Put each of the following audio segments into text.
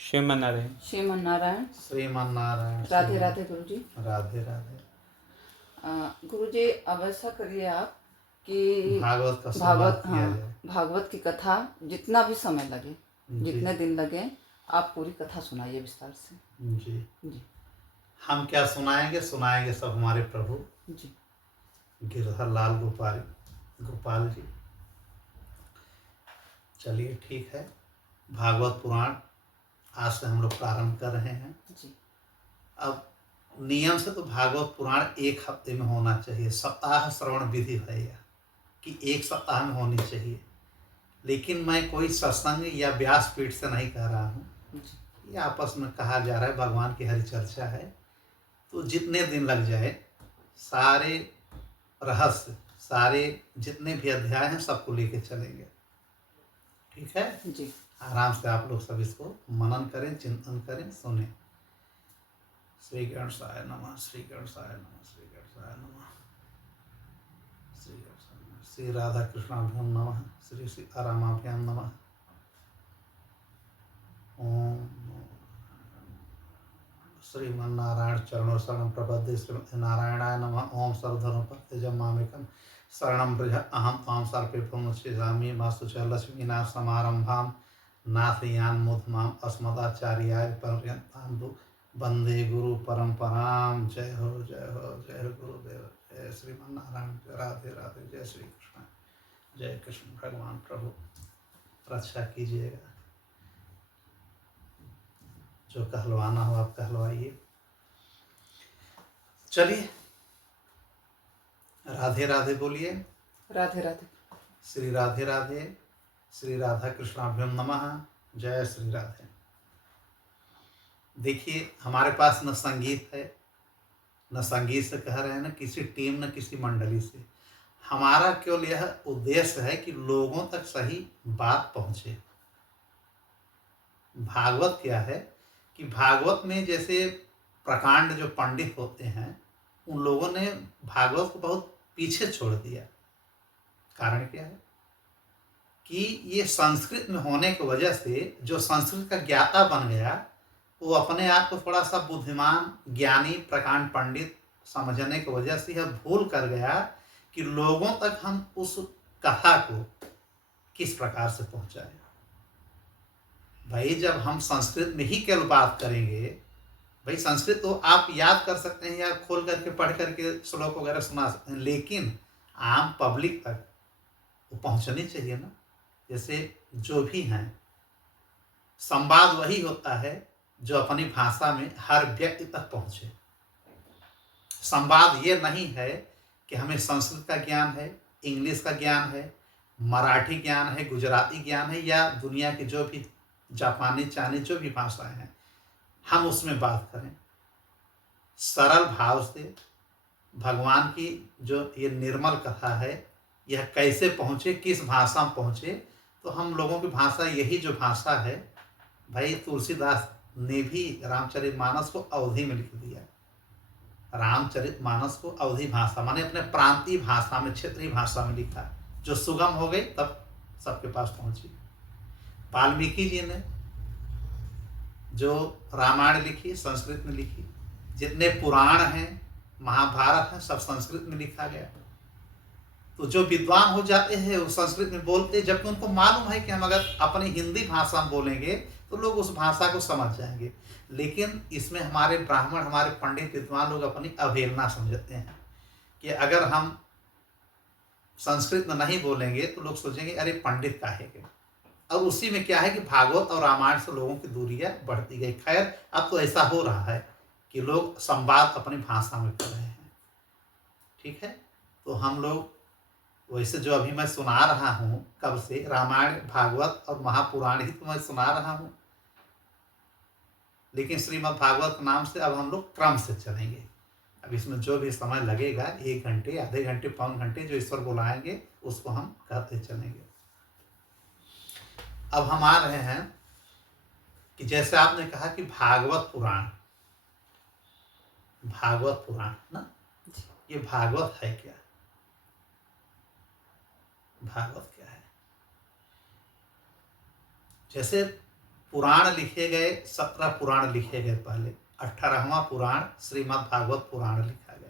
श्रीमन नारायण। श्रीमन नारायण। श्रीमन नारायण। राधे राधे गुरुजी। राधे राधे। गुरुजी अब ऐसा करिए आप कि भागवत का शुरुआत किया जाए। भागवत की कथा जितना भी समय लगे, जी। जितने दिन लगे, आप पूरी कथा सुनाइए विस्तार से। जी जी। हम क्या सुनाएंगे सब हमारे प्रभु जी। गिरधर लाल गोपाल जी। चलिए ठीक है, भागवत पुराण आज से हम लोग प्रारंभ कर रहे हैं। जी। अब नियम से तो भागवत पुराण एक हफ्ते में होना चाहिए, सप्ताह श्रवण विधि है यह कि एक सप्ताह में होनी चाहिए, लेकिन मैं कोई सत्संग या व्यासपीठ से नहीं कह रहा हूँ, ये आपस में कहा जा रहा है, भगवान की हरि चर्चा है, तो जितने दिन लग जाए सारे रहस्य, सारे जितने भी अध्याय हैं सबको लेके चलेंगे। ठीक है जी। आराम से आप लोग सब इसको मनन करें, चिंतन करें, सुने। श्री गणेशाय नमः, श्री गणेशाय नमः, श्री गणेशाय नमः, श्री गणेशाय नमः, श्री राधा कृष्णाभ्याम नमः, श्री सीतारामाभ्याम नमः। ओम श्रीमन्नारायण चरणों शरण प्रपद्ये श्रीमते नारायणाय नमः। ओम सर्वधर्मपत्यजं मामेकं शरणं व्रज अहं त्वां सर्पे मुच्येसामि मा शुचः लक्ष्मीनाथ समारंभां नाथयान्मुधमाम् अस्मदाचार्याय पर्यन्तां वंदे गुरु परंपरां। जय हो जय हो जय हो गुरुदेव, जय श्रीमन्नारायण, राधे राधे, जय श्री कृष्ण, जय कृष्ण भगवान प्रभु। रक्षा कीजिएगा, जो कहलवाना हो आप कहलवाइए। चलिए राधे राधे बोलिए। राधे राधे। श्री राधे राधे, श्री राधा कृष्णाभ्यम नमः, जय श्री राधे। देखिए हमारे पास न संगीत है, न संगीत से कह रहे हैं, न किसी टीम, न किसी मंडली से। हमारा केवल यह उद्देश्य है कि लोगों तक सही बात पहुंचे। भागवत क्या है कि भागवत में जैसे प्रकांड जो पंडित होते हैं, उन लोगों ने भागवत को बहुत पीछे छोड़ दिया। कारण क्या है कि ये संस्कृत में होने की वजह से जो संस्कृत का ज्ञाता बन गया, वो अपने आप को थोड़ा सा बुद्धिमान, ज्ञानी, प्रकांड पंडित समझने की वजह से यह भूल कर गया कि लोगों तक हम उस कथा को किस प्रकार से पहुंचाएं। भाई जब हम संस्कृत में ही केवल बात करेंगे, भाई संस्कृत तो आप याद कर सकते हैं या खोल करके पढ़ करके श्लोक वगैरह सुना सकते हैं, लेकिन आम पब्लिक तक वो पहुंचनी चाहिए ना। जैसे जो भी हैं, संवाद वही होता है जो अपनी भाषा में हर व्यक्ति तक पहुंचे। संवाद ये नहीं है कि हमें संस्कृत का ज्ञान है, इंग्लिश का ज्ञान है, मराठी ज्ञान है, गुजराती ज्ञान है, या दुनिया की जो भी जापानी, चाइनीज जो भी भाषाएं हैं, हम उसमें बात करें सरल भाव से। भगवान की जो ये निर्मल कथा है, यह कैसे पहुँचे, किस भाषा में पहुँचे, तो हम लोगों की भाषा यही जो भाषा है, भाई तुलसीदास ने भी रामचरितमानस को अवधि में लिख दिया। रामचरितमानस को अवधि भाषा माने अपने प्रांतीय भाषा में, क्षेत्रीय भाषा में लिखा, जो सुगम हो गई तब सबके पास पहुंची। वाल्मीकि जी ने जो रामायण लिखी, संस्कृत में लिखी। जितने पुराण हैं, महाभारत है, सब संस्कृत में लिखा गया। तो जो विद्वान हो जाते हैं वो संस्कृत में बोलते, जबकि उनको मालूम है कि हम अगर अपनी हिंदी भाषा में बोलेंगे तो लोग उस भाषा को समझ जाएंगे। लेकिन इसमें हमारे ब्राह्मण, हमारे पंडित विद्वान लोग अपनी अवहेलना समझते हैं कि अगर हम संस्कृत में नहीं बोलेंगे तो लोग सोचेंगे अरे पंडित काहे के। और उसी में क्या है कि भागवत और रामायण से लोगों की दूरियां बढ़ती गई। खैर अब तो ऐसा हो रहा है कि लोग संवाद अपनी भाषा में कर रहे हैं। ठीक है, तो हम लोग वैसे जो अभी मैं सुना रहा हूँ, कब से रामायण, भागवत और महापुराण ही तो मैं सुना रहा हूँ, लेकिन श्रीमद् भागवत के नाम से अब हम लोग क्रम से चलेंगे। अब इसमें जो भी समय लगेगा, 1 घंटे, आधे घंटे, पौन घंटे, जो ईश्वर बुलाएंगे उसको हम कहते चलेंगे। अब हम आ रहे हैं कि जैसे आपने कहा कि भागवत पुराण ना, ये भागवत है क्या? भागवत क्या है? जैसे पुराण लिखे गए, 17 पुराण लिखे गए पहले, 18वां पुराण श्रीमद् भागवत पुराण लिखा गया।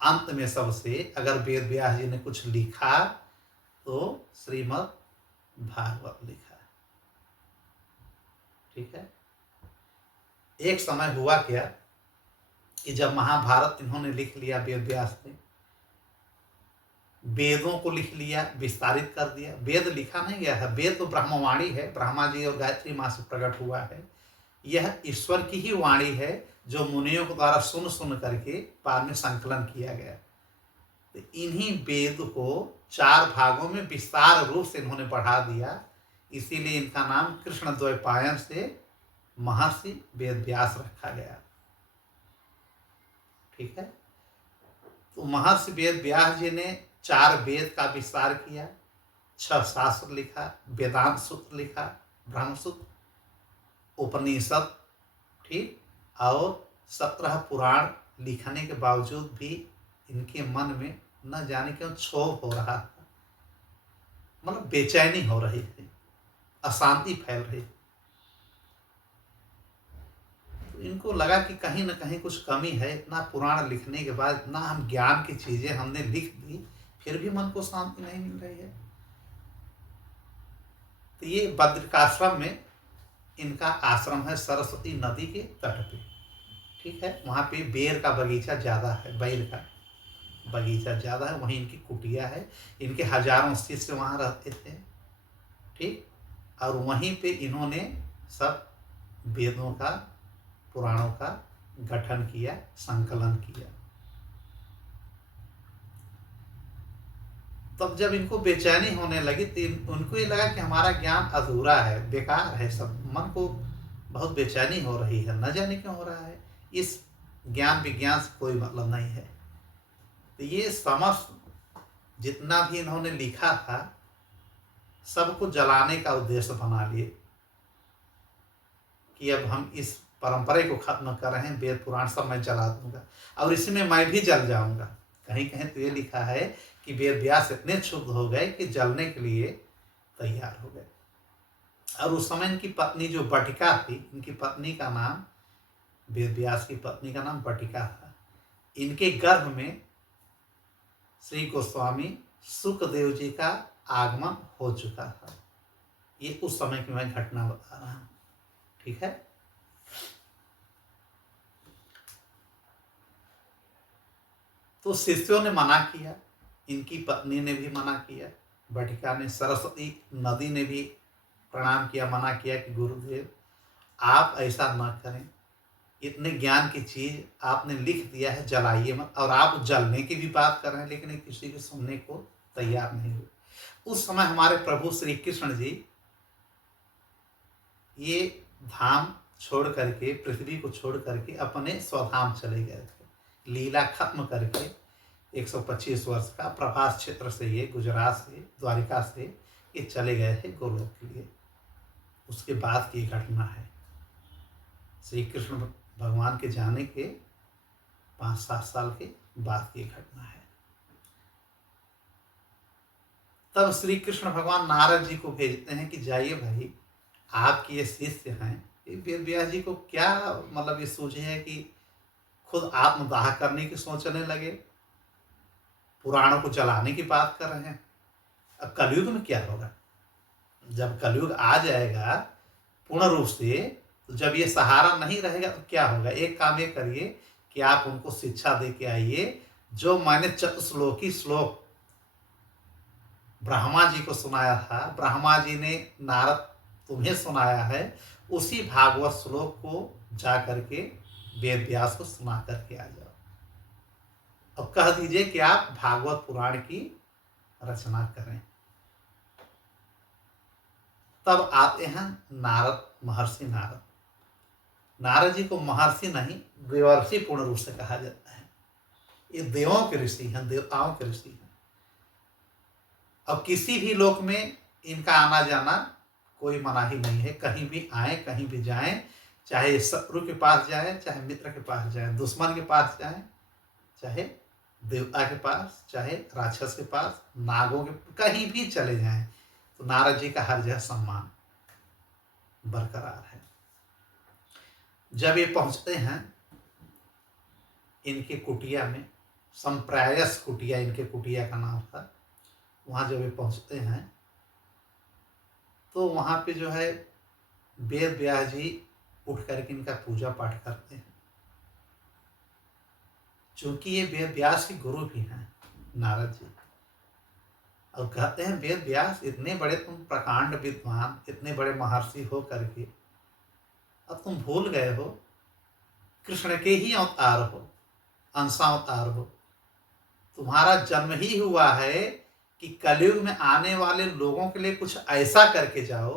अंत में सबसे अगर वेद व्यास जी ने कुछ लिखा तो श्रीमद् भागवत लिखा। ठीक है। एक समय हुआ क्या कि जब महाभारत इन्होंने लिख लिया, वेद व्यास ने वेदों को लिख लिया, विस्तारित कर दिया। वेद लिखा नहीं गया है, वेद तो ब्रह्मवाणी है, ब्रह्मा जी और गायत्री माँ से प्रकट हुआ है। यह ईश्वर की ही वाणी है जो मुनियों के द्वारा सुन सुन करके बाद में संकलन किया गया। तो इन्हीं वेद को 4 भागों में विस्तार रूप से इन्होंने बढ़ा दिया। इसीलिए इनका नाम कृष्ण द्वैपायन से महर्षि वेद व्यास रखा गया। ठीक है। तो महर्षि वेद व्यास जी ने 4 वेद का विस्तार किया, 6 शास्त्र लिखा, वेदांत सूत्र लिखा, ब्रह्मसूत्र, उपनिषद, ठीक, और 17 पुराण लिखने के बावजूद भी इनके मन में न जाने क्यों क्षोभ हो रहा था, मतलब बेचैनी हो रही थी, अशांति फैल रही। तो इनको लगा कि कहीं न कहीं कुछ कमी है। इतना पुराण लिखने के बाद इतना हम ज्ञान की चीजें हमने लिख दी, फिर भी मन को शांति नहीं मिल रही है। तो ये बद्रिकाश्रम में इनका आश्रम है, सरस्वती नदी के तट पे। ठीक है। वहाँ पे बेर का बगीचा ज़्यादा है, बैर का बगीचा ज़्यादा है, वहीं इनकी कुटिया है। इनके हजारों शिष्य वहाँ रहते थे। ठीक। और वहीं पे इन्होंने सब वेदों का, पुराणों का गठन किया, संकलन किया। तब जब इनको बेचैनी होने लगी तो उनको ये लगा कि हमारा ज्ञान अधूरा है, बेकार है, सब मन को बहुत बेचैनी हो रही है, न जाने क्यों हो रहा है, इस ज्ञान विज्ञान से कोई मतलब नहीं है। तो ये समस्त जितना भी इन्होंने लिखा था सबको जलाने का उद्देश्य बना लिए कि अब हम इस परंपरा को खत्म कर रहे हैं, वेद पुराण सब मैं जला दूंगा और इसमें मैं भी जल जाऊंगा। कहीं कहीं तो ये लिखा है कि वेद व्यास इतने क्षुब्ध हो गए कि जलने के लिए तैयार हो गए। और उस समय इनकी पत्नी जो बटिका थी, इनकी पत्नी का नाम, वेद व्यास की पत्नी का नाम बटिका था। इनके गर्भ में श्री गोस्वामी सुखदेव जी का आगमन हो चुका था। ये उस समय की मैं घटना बता रहा हूं। ठीक है। तो शिष्यों ने मना किया, इनकी पत्नी ने भी मना किया, बटिका ने, सरस्वती नदी ने भी प्रणाम किया, मना किया कि गुरुदेव आप ऐसा न करें, इतने ज्ञान की चीज आपने लिख दिया है, जलाइए मत। और आप जलने की भी बात कर रहे हैं, लेकिन किसी के सुनने को तैयार नहीं हुए। उस समय हमारे प्रभु श्री कृष्ण जी ये धाम छोड़ करके, पृथ्वी को छोड़ करके अपने स्वधाम चले गए थे। लीला खत्म करके 125 वर्ष का प्रभास क्षेत्र से, ये गुजरात से, द्वारिका से ये चले गए थे गोलोक के लिए। उसके बाद की घटना है, श्री कृष्ण भगवान के जाने के 5-7 साल के बाद की घटना है। तब श्री कृष्ण भगवान नारद जी को भेजते हैं कि जाइए भाई, आपके ये शिष्य हैं, वेद व्यास जी को क्या मतलब ये सूझे है कि खुद आत्मदाह करने की सोचने लगे, पुराणों को जलाने की बात कर रहे हैं। अब कलयुग में क्या होगा? जब कलयुग आ जाएगा पूर्ण रूप से, तो जब ये सहारा नहीं रहेगा तो क्या होगा? एक काम ये करिए कि आप उनको शिक्षा दे के आइए, जो मैंने चतुश्लोकी श्लोक ब्रह्मा जी को सुनाया था, ब्रह्मा जी ने नारद तुम्हें सुनाया है, उसी भागवत श्लोक को जा करके वेद व्यास को सुना करके आ जाओ और कह दीजिए कि आप भागवत पुराण की रचना करें। तब आते हैं नारद, महर्षि नारद। नारद जी को महर्षि नहीं, देवर्षि पूर्ण रूप से कहा जाता है। ये देवों के ऋषि हैं, देवताओं के ऋषि हैं। अब किसी भी लोक में इनका आना जाना कोई मनाही नहीं है, कहीं भी आए, कहीं भी जाएं, चाहे शत्रु के पास जाए, चाहे मित्र के पास जाए, दुश्मन के पास जाए, चाहे देवता के पास, चाहे राक्षस के पास, नागों के, कहीं भी चले जाएं, तो नारद जी का हर जगह सम्मान। बरकरार है। जब ये पहुंचते हैं इनके कुटिया में, संप्रायस कुटिया इनके कुटिया का नाम था, वहाँ जब ये पहुंचते हैं तो वहाँ पे जो है वेद व्यास जी उठ करके इनका पूजा पाठ करते हैं। चूंकि ये वेद व्यास के गुरु भी हैं नारद जी, और कहते हैं वेद व्यास इतने बड़े तुम प्रकांड विद्वान, इतने बड़े महर्षि हो करके अब तुम भूल गए हो कृष्ण के ही अवतार हो, अंशावतार हो। तुम्हारा जन्म ही हुआ है कि कलयुग में आने वाले लोगों के लिए कुछ ऐसा करके जाओ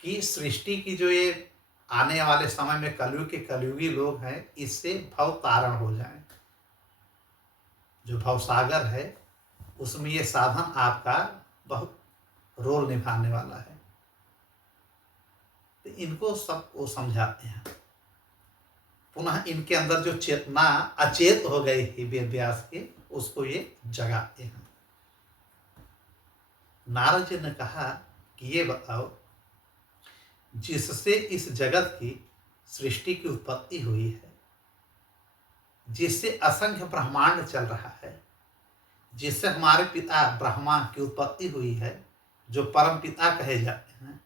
कि सृष्टि की जो ये आने वाले समय में कलयुग के कलयुगी लोग हैं इससे भव तारण हो जाए। जो भव सागर है उसमें ये साधन आपका बहुत रोल निभाने वाला है। तो इनको सब वो समझाते हैं। पुनः इनके अंदर जो चेतना अचेत हो गई थी वेद व्यास के, उसको ये जगाते हैं। नारद जी ने कहा कि ये बताओ, जिससे इस जगत की सृष्टि की उत्पत्ति हुई है, जिससे असंख्य ब्रह्मांड चल रहा है, जिससे हमारे पिता ब्रह्मा की उत्पत्ति हुई है, जो परम पिता कहे जाते हैं,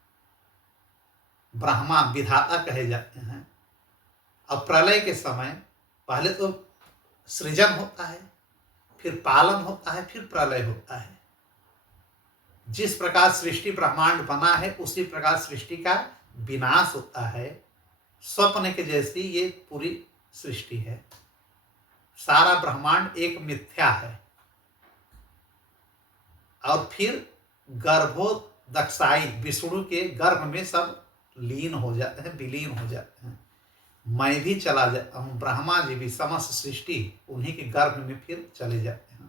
ब्रह्मा विधाता कहे जाते हैं। अब प्रलय के समय पहले तो सृजन होता है, फिर पालन होता है, फिर प्रलय होता है। जिस प्रकार सृष्टि ब्रह्मांड बना है उसी प्रकार सृष्टि का विनाश होता है। स्वप्न के जैसी ये पूरी सृष्टि है। सारा ब्रह्मांड एक मिथ्या है। और फिर गर्भोदक्षाई विष्णु के गर्भ में सब लीन हो जाते हैं, विलीन हो जाते हैं। मैं भी चला जाता हूँ, ब्रह्मा जी भी, समस्त सृष्टि उन्हीं के गर्भ में फिर चले जाते हैं।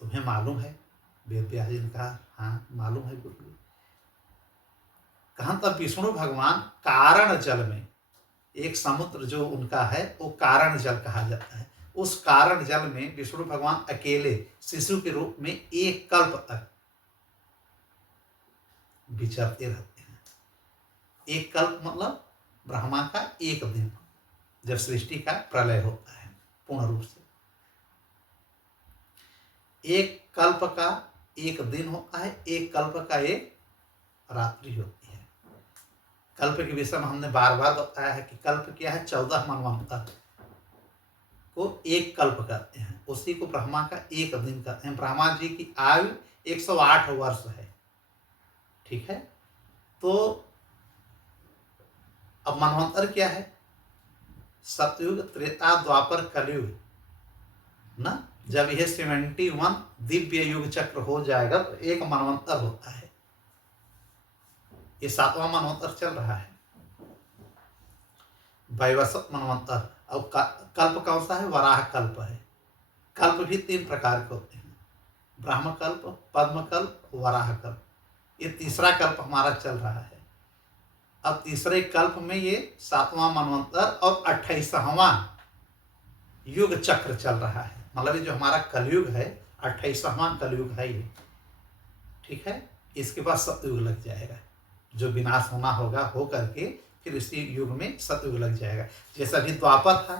तुम्हें मालूम है? वेद व्यास जी ने कहा हाँ मालूम है गुरु जी। कहा तब विष्णु भगवान कारण जल में, एक समुद्र जो उनका है वो कारण जल कहा जाता है, उस कारण जल में विष्णु भगवान अकेले शिशु के रूप में एक कल्प तक विचरते रहते हैं। एक कल्प मतलब ब्रह्मा का एक दिन, जब सृष्टि का प्रलय होता है पूर्ण रूप से। एक कल्प का एक दिन होता है, एक कल्प का एक रात्रि होती है। कल्प के विषय में हमने बार बार बताया है कि कल्प क्या है, 14 मनवंतर को एक कल्प कहते हैं। उसी को ब्रह्मा का एक दिन कहते हैं। ब्रह्मा जी की आयु 108 वर्ष है। ठीक है, तो अब मनवंतर क्या है? सतयुग, त्रेता, द्वापर, कलयुग ना। जब यह 71 दिव्य युग चक्र हो जाएगा तो एक मनवंतर होता है। ये 7वां मनवंतर चल रहा है, वैवस्वत मनवंतर। और कल्प कौन सा है? वराह कल्प है। कल्प भी 3 प्रकार के होते हैं, ब्रह्म कल्प, पद्म कल्प, वराह कल्प। ये तीसरा कल्प हमारा चल रहा है। अब तीसरे कल्प में ये 7वां मनवंतर और 28वां युग चक्र चल रहा है। मतलब ये जो हमारा कलयुग है 28वां कलयुग है ये। ठीक है, इसके बाद सतयुग लग जाएगा। जो विनाश होना होगा हो करके फिर इसी युग में सतयुग लग जाएगा। जैसा भी द्वापर था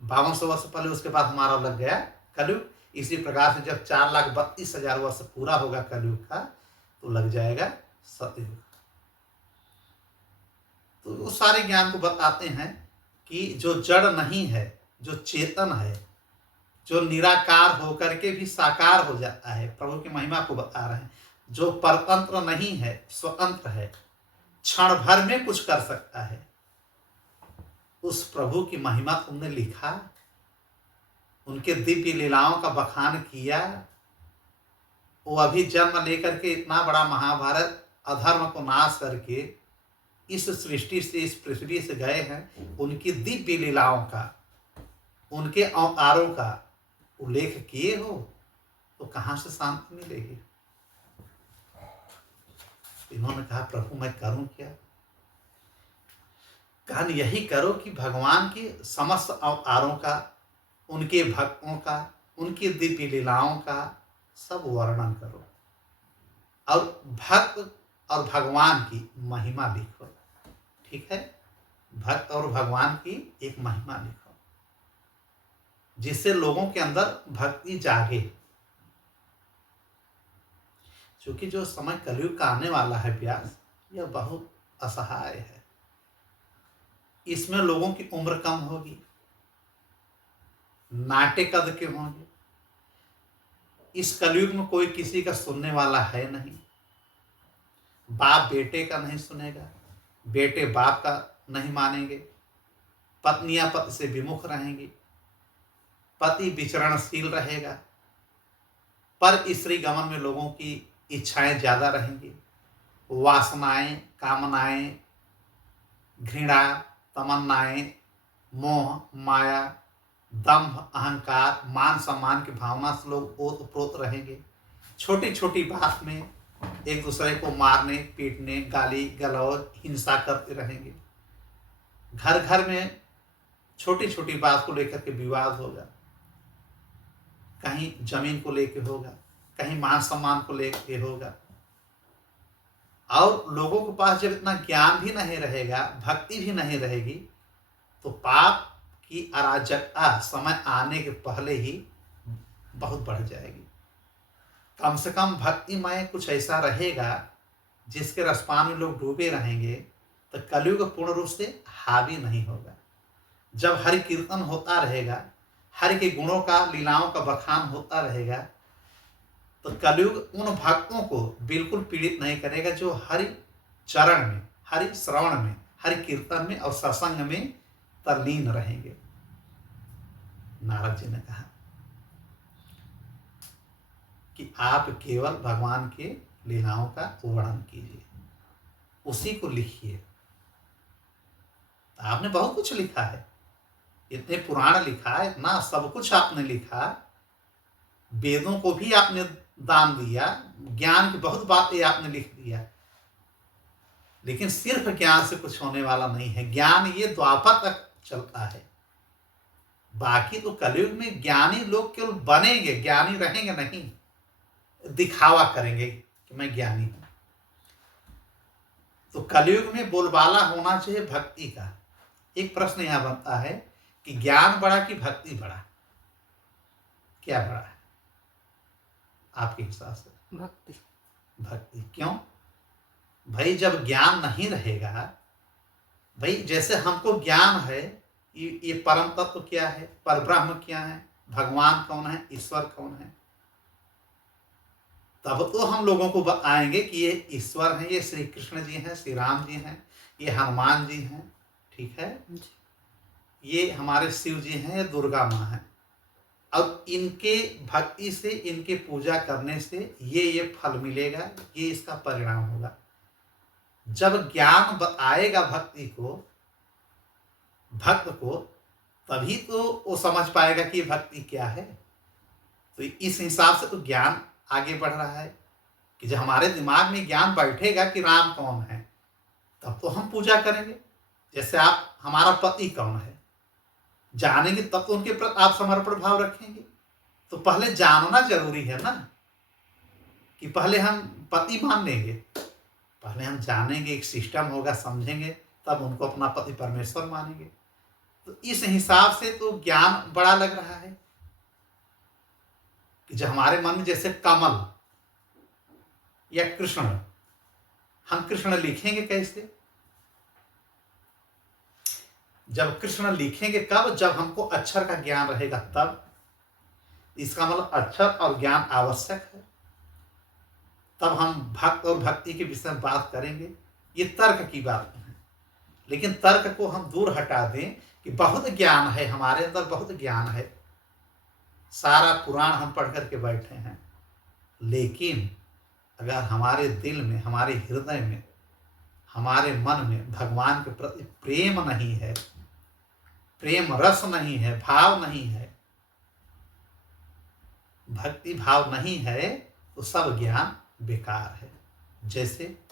5200 वर्ष पहले, उसके बाद हमारा लग गया कलयुग। इसी प्रकार से जब 4,32,000 वर्ष पूरा होगा कलयुग का तो लग जाएगा सतयुग। तो वो सारे ज्ञान को बताते हैं कि जो जड़ नहीं है, जो चेतन है, जो निराकार होकर के भी साकार हो जाता है, प्रभु की महिमा को बता रहे हैं। जो परतंत्र नहीं है, स्वतंत्र है, क्षण भर में कुछ कर सकता है, उस प्रभु की महिमा तुमने लिखा, उनके दिव्य लीलाओं का बखान किया। वो अभी जन्म लेकर के इतना बड़ा महाभारत अधर्म को नाश करके इस सृष्टि से, इस पृथ्वी से गए हैं। उनकी दिव्य लीलाओं का, उनके अवतारों का उल्लेख किए हो तो कहाँ से शांति मिलेगी? इन्होंने कहा प्रभु मैं करूं क्या? कहा यही करो कि भगवान की समस्त अवतारों का, उनके भक्तों का, उनकी दिव्य लीलाओं का सब वर्णन करो। और भक्त और भगवान की महिमा लिखो। ठीक है, भक्त और भगवान की एक महिमा लिखो जिससे लोगों के अंदर भक्ति जागे। क्योंकि जो समय कलयुग का आने वाला है व्यास, यह बहुत असहाय है। इसमें लोगों की उम्र कम होगी, नाटे कद के होंगे। इस कलयुग में कोई किसी का सुनने वाला है नहीं। बाप बेटे का नहीं सुनेगा, बेटे बाप का नहीं मानेंगे, पत्नियां पति से विमुख रहेंगी, पति विचरणशील रहेगा, पर स्त्री गमन में लोगों की इच्छाएं ज्यादा रहेंगी। वासनाएं, कामनाएं, घृणा, तमन्नाएं, मोह, माया, दंभ, अहंकार, मान सम्मान की भावना से लोग ओत-प्रोत रहेंगे। छोटी छोटी बात में एक दूसरे को मारने, पीटने, गाली गलौज, हिंसा करते रहेंगे। घर घर में छोटी छोटी बात को लेकर के विवाद होगा। कहीं जमीन को लेकर होगा, कहीं मान सम्मान को लेकर होगा। और लोगों के पास जब इतना ज्ञान भी नहीं रहेगा, भक्ति भी नहीं रहेगी, तो पाप की अराजकता समय आने के पहले ही बहुत बढ़ जाएगी। कम से कम भक्तिमय कुछ ऐसा रहेगा जिसके रसपान में लोग डूबे रहेंगे, तो कलयुग पूर्ण रूप से हावी नहीं होगा। जब हरि कीर्तन होता रहेगा, हरि के गुणों का, लीलाओं का बखान होता रहेगा, तो कलयुग उन भक्तों को बिल्कुल पीड़ित नहीं करेगा जो हरि चरण में, हरि श्रवण में, हरि कीर्तन में और सत्संग में तल्लीन रहेंगे। नारद जी ने कहा कि आप केवल भगवान के लीलाओं का वर्णन कीजिए, उसी को लिखिए। तो आपने बहुत कुछ लिखा है, इतने पुराण लिखा, इतना सब कुछ आपने लिखा, वेदों को भी आपने दान दिया, ज्ञान की बहुत बातें आपने लिख दिया, लेकिन सिर्फ ज्ञान से कुछ होने वाला नहीं है। ज्ञान ये द्वापर तक चलता है, बाकी तो कलयुग में ज्ञानी लोग केवल बनेंगे, ज्ञानी रहेंगे नहीं, दिखावा करेंगे कि मैं ज्ञानी हूं। तो कलयुग में बोलबाला होना चाहिए भक्ति का। एक प्रश्न यहां बनता है कि ज्ञान बड़ा कि भक्ति बड़ा, क्या बड़ा है आपके हिसाब से? भक्ति। भक्ति। क्यों भाई? जब ज्ञान नहीं रहेगा, भाई जैसे हमको ज्ञान है ये परम तत्व क्या है, परब्रह्म क्या है, भगवान कौन है, ईश्वर कौन है, तब तो हम लोगों को बताएंगे कि ये ईश्वर है, ये श्री कृष्ण जी हैं, श्री राम जी हैं, ये हनुमान जी हैं, ठीक है, ये हमारे शिव जी हैं, ये दुर्गा माँ है। अब इनके भक्ति से, इनके पूजा करने से ये फल मिलेगा, ये इसका परिणाम होगा। जब ज्ञान बताएगा भक्ति को, भक्त को, तभी तो वो समझ पाएगा कि भक्ति क्या है। तो इस हिसाब से तो ज्ञान आगे बढ़ रहा है कि जब हमारे दिमाग में ज्ञान बैठेगा कि राम कौन है, तब तो हम पूजा करेंगे। जैसे आप हमारा पति कौन है जानेंगे, तब तो उनके प्रति आप समर्पण भाव रखेंगे। तो पहले जानना जरूरी है ना, कि पहले हम पति मान लेंगे, पहले हम जानेंगे, एक सिस्टम होगा, समझेंगे, तब उनको अपना पति परमेश्वर मानेंगे। तो इस हिसाब से तो ज्ञान बड़ा लग रहा है कि जब हमारे मन में जैसे कमल या कृष्ण, हम कृष्ण लिखेंगे कैसे? जब कृष्ण लिखेंगे कब? जब हमको अक्षर का ज्ञान रहेगा तब। इसका मतलब अक्षर और ज्ञान आवश्यक है, तब हम भक्त और भक्ति के विषय में बात करेंगे। ये तर्क की बात है, लेकिन तर्क को हम दूर हटा दें कि बहुत ज्ञान है, हमारे अंदर बहुत ज्ञान है, सारा पुराण हम पढ़ करके बैठे हैं, लेकिन अगर हमारे दिल में, हमारे हृदय में, हमारे मन में भगवान के प्रति प्रेम नहीं है, प्रेम रस नहीं है, भाव नहीं है, भक्ति भाव नहीं है, तो सब ज्ञान बेकार है। जैसे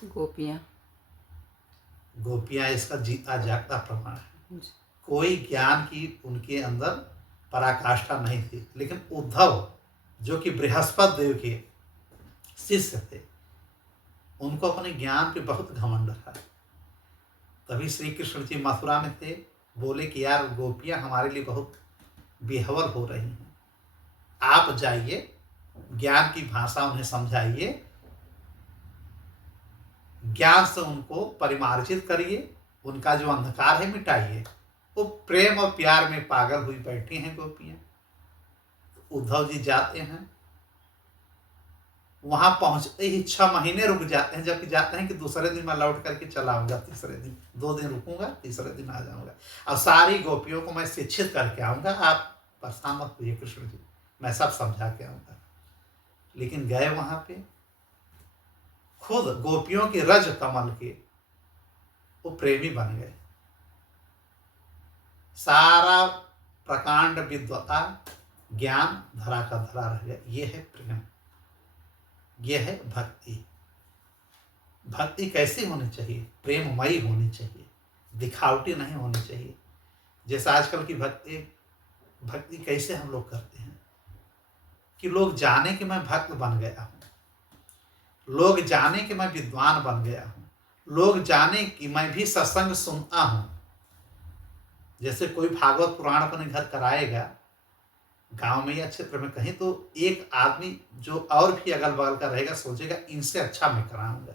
गोपियां इसका जीता जागता प्रमाण है। कोई ज्ञान की उनके अंदर पराकाष्ठा नहीं थी, लेकिन उद्धव जो कि बृहस्पति देव के शिष्य थे, उनको अपने ज्ञान पे बहुत घमंड था। तभी श्री कृष्ण जी मथुरा में थे, बोले कि यार गोपियां हमारे लिए बहुत बेहवल हो रही हैं, आप जाइए ज्ञान की भाषा उन्हें समझाइए, ज्ञान से उनको परिमार्जित करिए, उनका जो अंधकार है मिटाइए। वो प्रेम और प्यार में पागल हुई बैठी हैं गोपियां। उद्धव जी जाते हैं, वहां पहुंचते ही 6 महीने रुक जाते हैं, जबकि जाते हैं कि दूसरे दिन मैं लौट करके चला आऊंगा, तीसरे दिन 2 दिन रुकूंगा, तीसरे दिन आ जाऊंगा, अब सारी गोपियों को मैं शिक्षित करके आऊंगा, आप परेशान मत हुई कृष्ण जी, मैं सब समझा के आऊंगा। लेकिन गए वहां पे, खुद गोपियों के रज कमल के वो प्रेमी बन गए। सारा प्रकांड विद्वता ज्ञान धरा का धरा रह गया। ये है प्रेम, ये है भक्ति। भक्ति कैसी होनी चाहिए? प्रेममयी होनी चाहिए, दिखावटी नहीं होनी चाहिए। जैसे आजकल की भक्ति कैसे हम लोग करते हैं कि लोग जाने कि मैं भक्त बन गया हूं, लोग जाने कि मैं विद्वान बन गया हूं, लोग जाने कि मैं भी सत्संग सुनता हूं। जैसे कोई भागवत पुराण अपने घर कराएगा गांव में या क्षेत्र में कहीं, तो एक आदमी जो और भी अगल बगल का रहेगा सोचेगा इनसे अच्छा मैं कराऊंगा,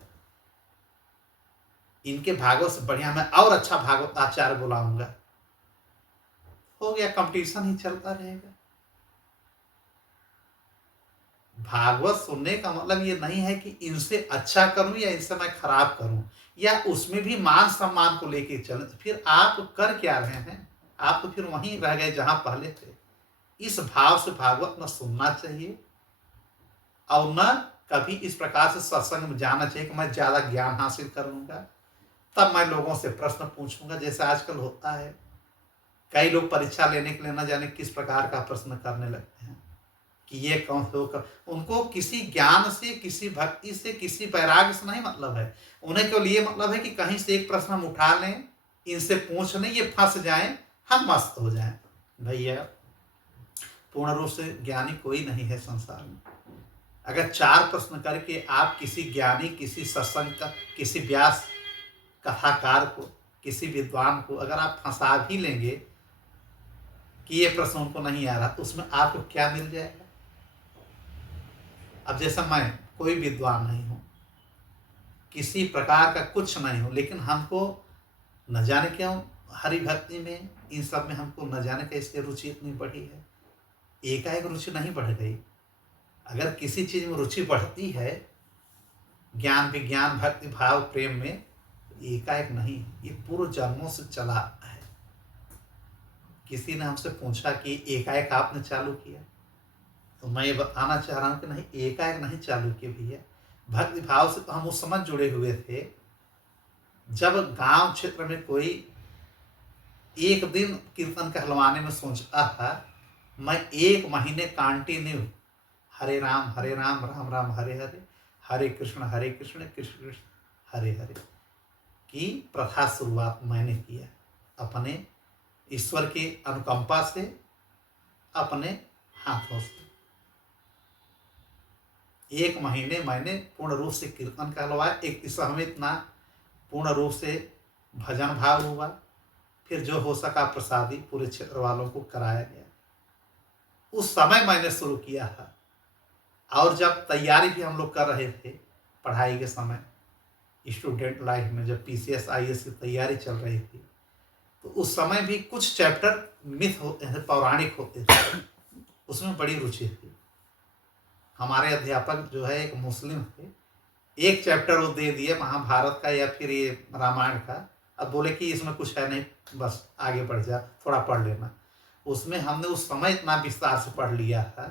इनके भागवत से बढ़िया मैं और अच्छा भागवत आचार्य बुलाऊंगा। हो गया, कंपटीशन ही चलता रहेगा। भागवत सुनने का मतलब ये नहीं है कि इनसे अच्छा करूं या इनसे मैं खराब करूं, या उसमें भी मान सम्मान को लेके चलें। तो फिर आप कर क्या रहे हैं? आप तो फिर वहीं रह गए जहां पहले थे। इस भाव से भागवत न सुनना चाहिए और न कभी इस प्रकार से सत्संग में जाना चाहिए कि मैं ज्यादा ज्ञान हासिल कर लूंगा, तब मैं लोगों से प्रश्न पूछूंगा। जैसे आजकल होता है, कई लोग परीक्षा लेने के लिए न जाने किस प्रकार का प्रश्न करने लगते हैं कि ये कौन हो। उनको किसी ज्ञान से, किसी भक्ति से, किसी वैराग्य से नहीं मतलब है। उन्हें केवल ये मतलब है कि कहीं से एक प्रश्न हम उठा लें, इनसे पूछ लें, ये फंस जाएं, हम मस्त हो जाएं। भैया पूर्ण रूप से ज्ञानी कोई नहीं है संसार में। अगर 4 प्रश्न करके आप किसी ज्ञानी, किसी सत्संग का, किसी व्यास कथाकार को, किसी विद्वान को अगर आप फंसा भी लेंगे कि ये प्रश्न उनको नहीं आ रहा, तो उसमें आपको क्या मिल जाएगा? अब जैसा मैं कोई विद्वान नहीं हूं, किसी प्रकार का कुछ नहीं हूं, लेकिन हमको न जाने क्यों हरि भक्ति में, इन सब में हमको न जाने कैसे रुचि इतनी बढ़ी है। एकाएक रुचि नहीं बढ़ गई। अगर किसी चीज में रुचि बढ़ती है, ज्ञान विज्ञान भक्ति भाव प्रेम में, एकाएक नहीं, ये पूर्व जन्मों से चला है। किसी ने हमसे पूछा कि एकाएक आपने चालू किया, तो मैं ये बताना चाह रहा हूं कि नहीं, एकाएक नहीं चालू किए भैया। भक्ति भाव से तो हम उस समय जुड़े हुए थे जब गांव क्षेत्र में कोई एक दिन कीर्तन कहलवाने में सोचता था मैं 1 महीने कंटिन्यू हरे राम राम राम हरे हरे, हरे कृष्ण कृष्ण कृष्ण हरे हरे की प्रथा शुरुआत मैंने किया, अपने ईश्वर की अनुकंपा से, अपने हाथों से। 1 महीने मैंने पूर्ण रूप से कीर्तन कहलवाया। एक इस समय इतना पूर्ण रूप से भजन भाव हुआ, फिर जो हो सका प्रसादी पूरे क्षेत्र वालों को कराया गया। उस समय मैंने शुरू किया था। और जब तैयारी भी हम लोग कर रहे थे पढ़ाई के समय, स्टूडेंट लाइफ में, जब PCS IAS की तैयारी चल रही थी, तो उस समय भी कुछ चैप्टर मिथ होते हैं, पौराणिक होते थे, उसमें बड़ी रुचि थी। हमारे अध्यापक जो है एक मुस्लिम थे, एक चैप्टर वो दे दिए महाभारत का या फिर ये रामायण का। अब बोले कि इसमें कुछ है नहीं, बस आगे बढ़ जा, थोड़ा पढ़ लेना। उसमें हमने उस समय इतना विस्तार से पढ़ लिया था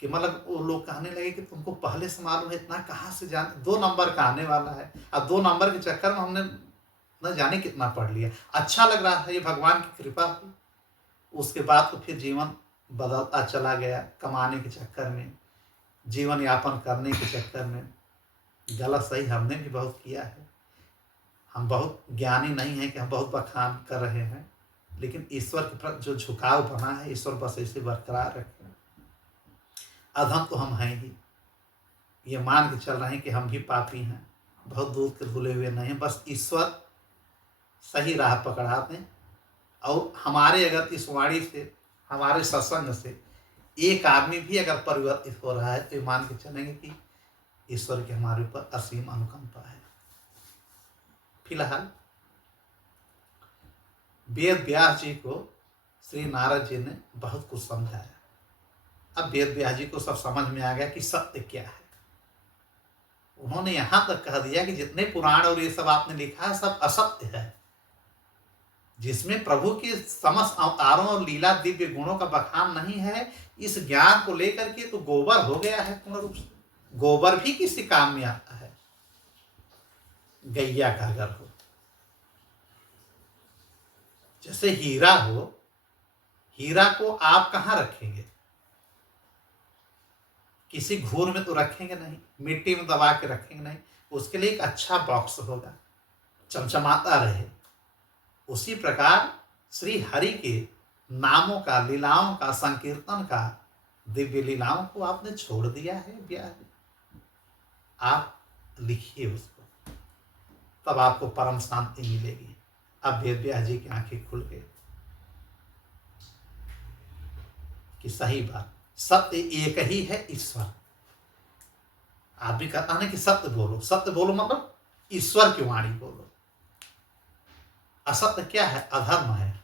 कि मतलब वो लोग कहने लगे कि तुमको पहले से मालूम है, इतना कहाँ से जान, 2 नंबर का आने वाला है। अब 2 नंबर के चक्कर में हमने न जाने कितना पढ़ लिया। अच्छा लग रहा था, ये भगवान की कृपा थी। उसके बाद तो फिर जीवन बदलता चला गया, कमाने के चक्कर में, जीवन यापन करने के चक्कर में। गलत सही हमने भी बहुत किया है। हम बहुत ज्ञानी नहीं हैं कि हम बहुत बखान कर रहे हैं, लेकिन ईश्वर के प्रति जो झुकाव बना है, ईश्वर बस ऐसे बरकरार रखे। अधम तो हम हैं ही, ये मान के चल रहे हैं कि हम भी पापी हैं, बहुत दूर के धुले हुए नहीं हैं, बस ईश्वर सही राह पकड़ा दें। और हमारे अगर इस वाणी से, हमारे सत्संग से एक आदमी भी अगर परिवर्तित हो रहा है तो ये मान के चलेंगे कि ईश्वर की हमारे ऊपर असीम अनुकंपा है। फिलहाल वेद व्यास जी को श्री नारद जी ने बहुत कुछ समझाया। अब वेद व्यास जी को सब समझ में आ गया कि सत्य क्या है। उन्होंने यहां तक कह दिया कि जितने पुराण और ये सब आपने लिखा है सब असत्य है, जिसमें प्रभु के समस्त अवतारों और लीला दिव्य गुणों का बखान नहीं है। इस ज्ञान को लेकर के तो गोबर हो गया है पूर्ण रूप से। गोबर भी किसी काम में आता है, गैया का अगर हो, जैसे हीरा हो, हीरा को आप कहाँ रखेंगे? किसी घूर में तो रखेंगे नहीं, मिट्टी में दबा के रखेंगे नहीं, उसके लिए एक अच्छा बॉक्स होगा, चमचमाता रहे। उसी प्रकार श्री हरि के नामों का, लीलाओं का, संकीर्तन का, दिव्य लीलाओं को आपने छोड़ दिया है व्यास। आप लिखिए उसको, तब आपको परम शांति मिलेगी। अब वेद व्यास जी की आंखें खुल गई कि सही बात, सत्य एक ही है, ईश्वर। आदमी कहता है ना कि सत्य बोलो, सत्य बोलो मतलब ईश्वर की वाणी बोलो। असत्य क्या है? अधर्म है।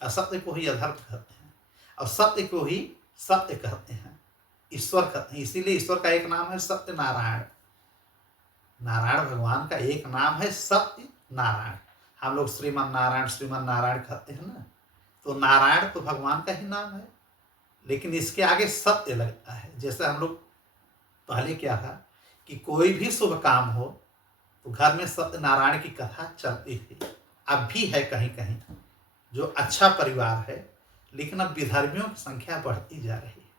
असत्य को ही अधर्म कहते हैं और सत्य को ही सत्य कहते हैं, ईश्वर कहते हैं। इसीलिए ईश्वर का एक नाम है सत्य नारायण। नारायण भगवान का एक नाम है सत्य नारायण। हम लोग श्रीमन नारायण कहते हैं ना, तो नारायण तो भगवान का ही नाम है, लेकिन इसके आगे सत्य लगता है। जैसे हम लोग पहले क्या था कि कोई भी शुभ काम हो तो घर में सत्यनारायण की कथा चलती थी, अब भी है कहीं कहीं, जो अच्छा परिवार है, लेकिन अब विधर्मियों की संख्या बढ़ती जा रही है।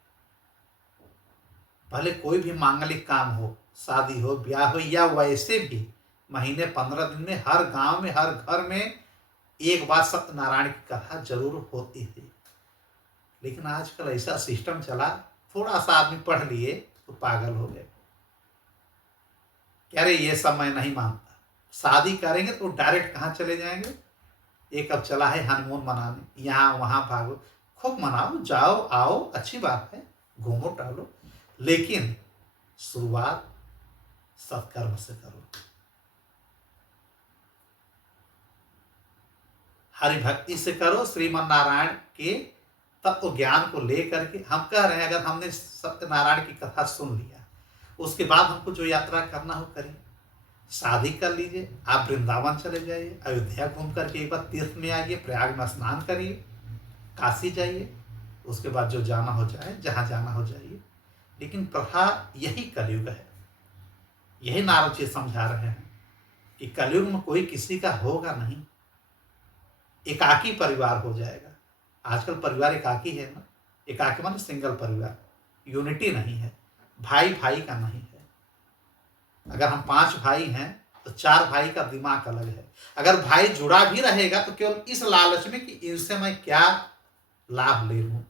पहले कोई भी मांगलिक काम हो, शादी हो, ब्याह हो, या वैसे भी महीने 15 दिन में हर गांव में, हर घर में एक बार सत्यनारायण की कथा जरूर होती थी। लेकिन आजकल ऐसा सिस्टम चला, थोड़ा सा आदमी पढ़ लिए तो पागल हो गए, कह रहे ये सब मैं नहीं मानता। शादी करेंगे तो डायरेक्ट कहाँ चले जाएंगे? एक अब चला है हनीमून मनाने, यहाँ वहाँ भागो, खूब मनाओ, जाओ आओ, अच्छी बात है, घूमो टहलो, लेकिन शुरुआत सत्कर्म से करो, हरि भक्ति से करो, श्रीमन नारायण के तत्व ज्ञान को लेकर के। हम कह रहे हैं अगर हमने सत्यनारायण की कथा सुन लिया, उसके बाद हमको जो यात्रा करना हो करिए। शादी कर लीजिए, आप वृंदावन चले जाइए, अयोध्या घूम करके एक बार तीर्थ में आइए, प्रयाग में स्नान करिए, काशी जाइए, उसके बाद जो जाना हो जाए, जहाँ जाना हो जाइए। लेकिन प्रथा यही कलयुग है, यही नारद जी समझा रहे हैं कि कलयुग में कोई किसी का होगा नहीं, एकाकी परिवार हो जाएगा। आजकल परिवार एकाकी है ना, एकाकी मतलब सिंगल परिवार, यूनिटी नहीं है, भाई भाई का नहीं है। अगर हम 5 भाई हैं तो 4 भाई का दिमाग अलग है। अगर भाई जुड़ा भी रहेगा तो केवल इस लालच में कि इनसे मैं क्या लाभ ले लूं,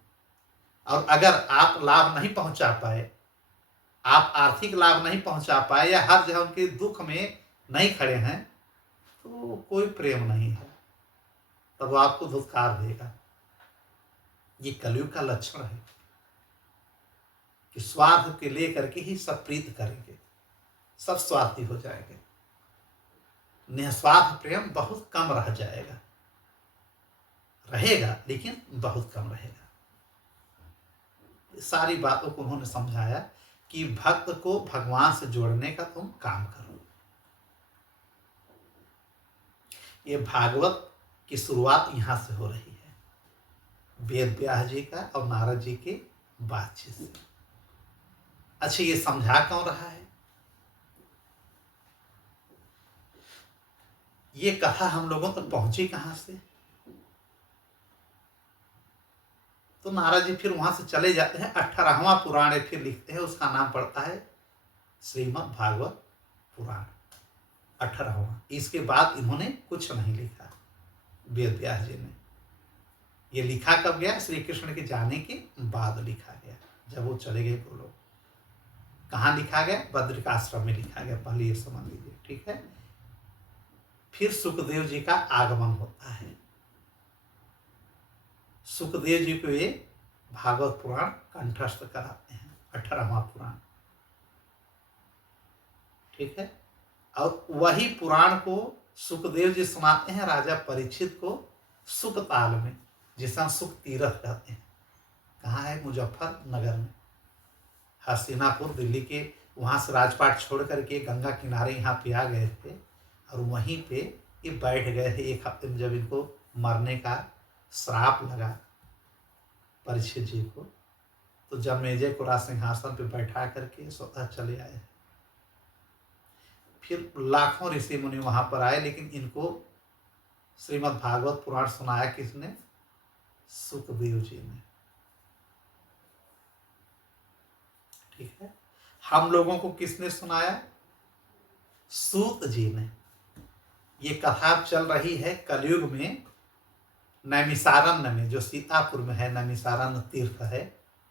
और अगर आप लाभ नहीं पहुंचा पाए, आप आर्थिक लाभ नहीं पहुंचा पाए, या हर जगह उनके दुख में नहीं खड़े हैं, तो कोई प्रेम नहीं है, तब वो आपको धुतकार देगा। ये कलयुग का लक्षण है कि स्वार्थ के लेकर के ही सब प्रीत करेंगे, सब स्वार्थी हो जाएंगे, निस्वार्थ प्रेम बहुत कम रह जाएगा, रहेगा लेकिन बहुत कम रहेगा। सारी बातों को उन्होंने समझाया कि भक्त को भगवान से जोड़ने का तुम काम करो। ये भागवत की शुरुआत यहां से हो रही है, वेद व्यास जी का और नारद जी के बातचीत से। अच्छा, ये समझा कौन रहा है? ये कथा हम लोगों तक पहुंची कहां से? तो नारद जी फिर वहां से चले जाते हैं, 18वां पुराण फिर लिखते हैं, उसका नाम पड़ता है श्रीमद् भागवत पुराण, 18वां। इसके बाद इन्होंने कुछ नहीं लिखा वेद व्यास जी ने। ये लिखा कब गया? श्री कृष्ण के जाने के बाद लिखा गया, जब वो चले गए गोलोक। कहाँ लिखा गया? बद्रिकाश्रम में लिखा गया, पहले ये समझ लीजिए, ठीक है। फिर सुखदेव जी का आगमन होता है। सुखदेव जी को ये भागवत पुराण कंठस्थ कराते हैं, 18वां पुराण, ठीक है। और वही पुराण को सुखदेव जी सुनाते हैं राजा परीक्षित को सुखताल में, जिसका सुख तीरथ कहते हैं। कहाँ है? मुजफ्फरनगर में, हसीनापुर, दिल्ली के, वहाँ से राजपाट छोड़ करके गंगा किनारे यहाँ पे आ गए थे और वहीं पे ये बैठ गए थे एक हफ्ते में। जब इनको मरने का श्राप लगा परीक्षित जी को, तो जन्मेजय को राज सिंहासन पे बैठा करके स्वतः चले आए। फिर लाखों ऋषि मुनि वहां पर आए, लेकिन इनको श्रीमद् भागवत पुराण सुनाया किसने? सुखदेव जी ने, ठीक है। हम लोगों को किसने सुनाया? सूत जी ने। ये कथा चल रही है कलयुग में नैमिसारण्य में, जो सीतापुर में है, नैमिसारण्य तीर्थ है,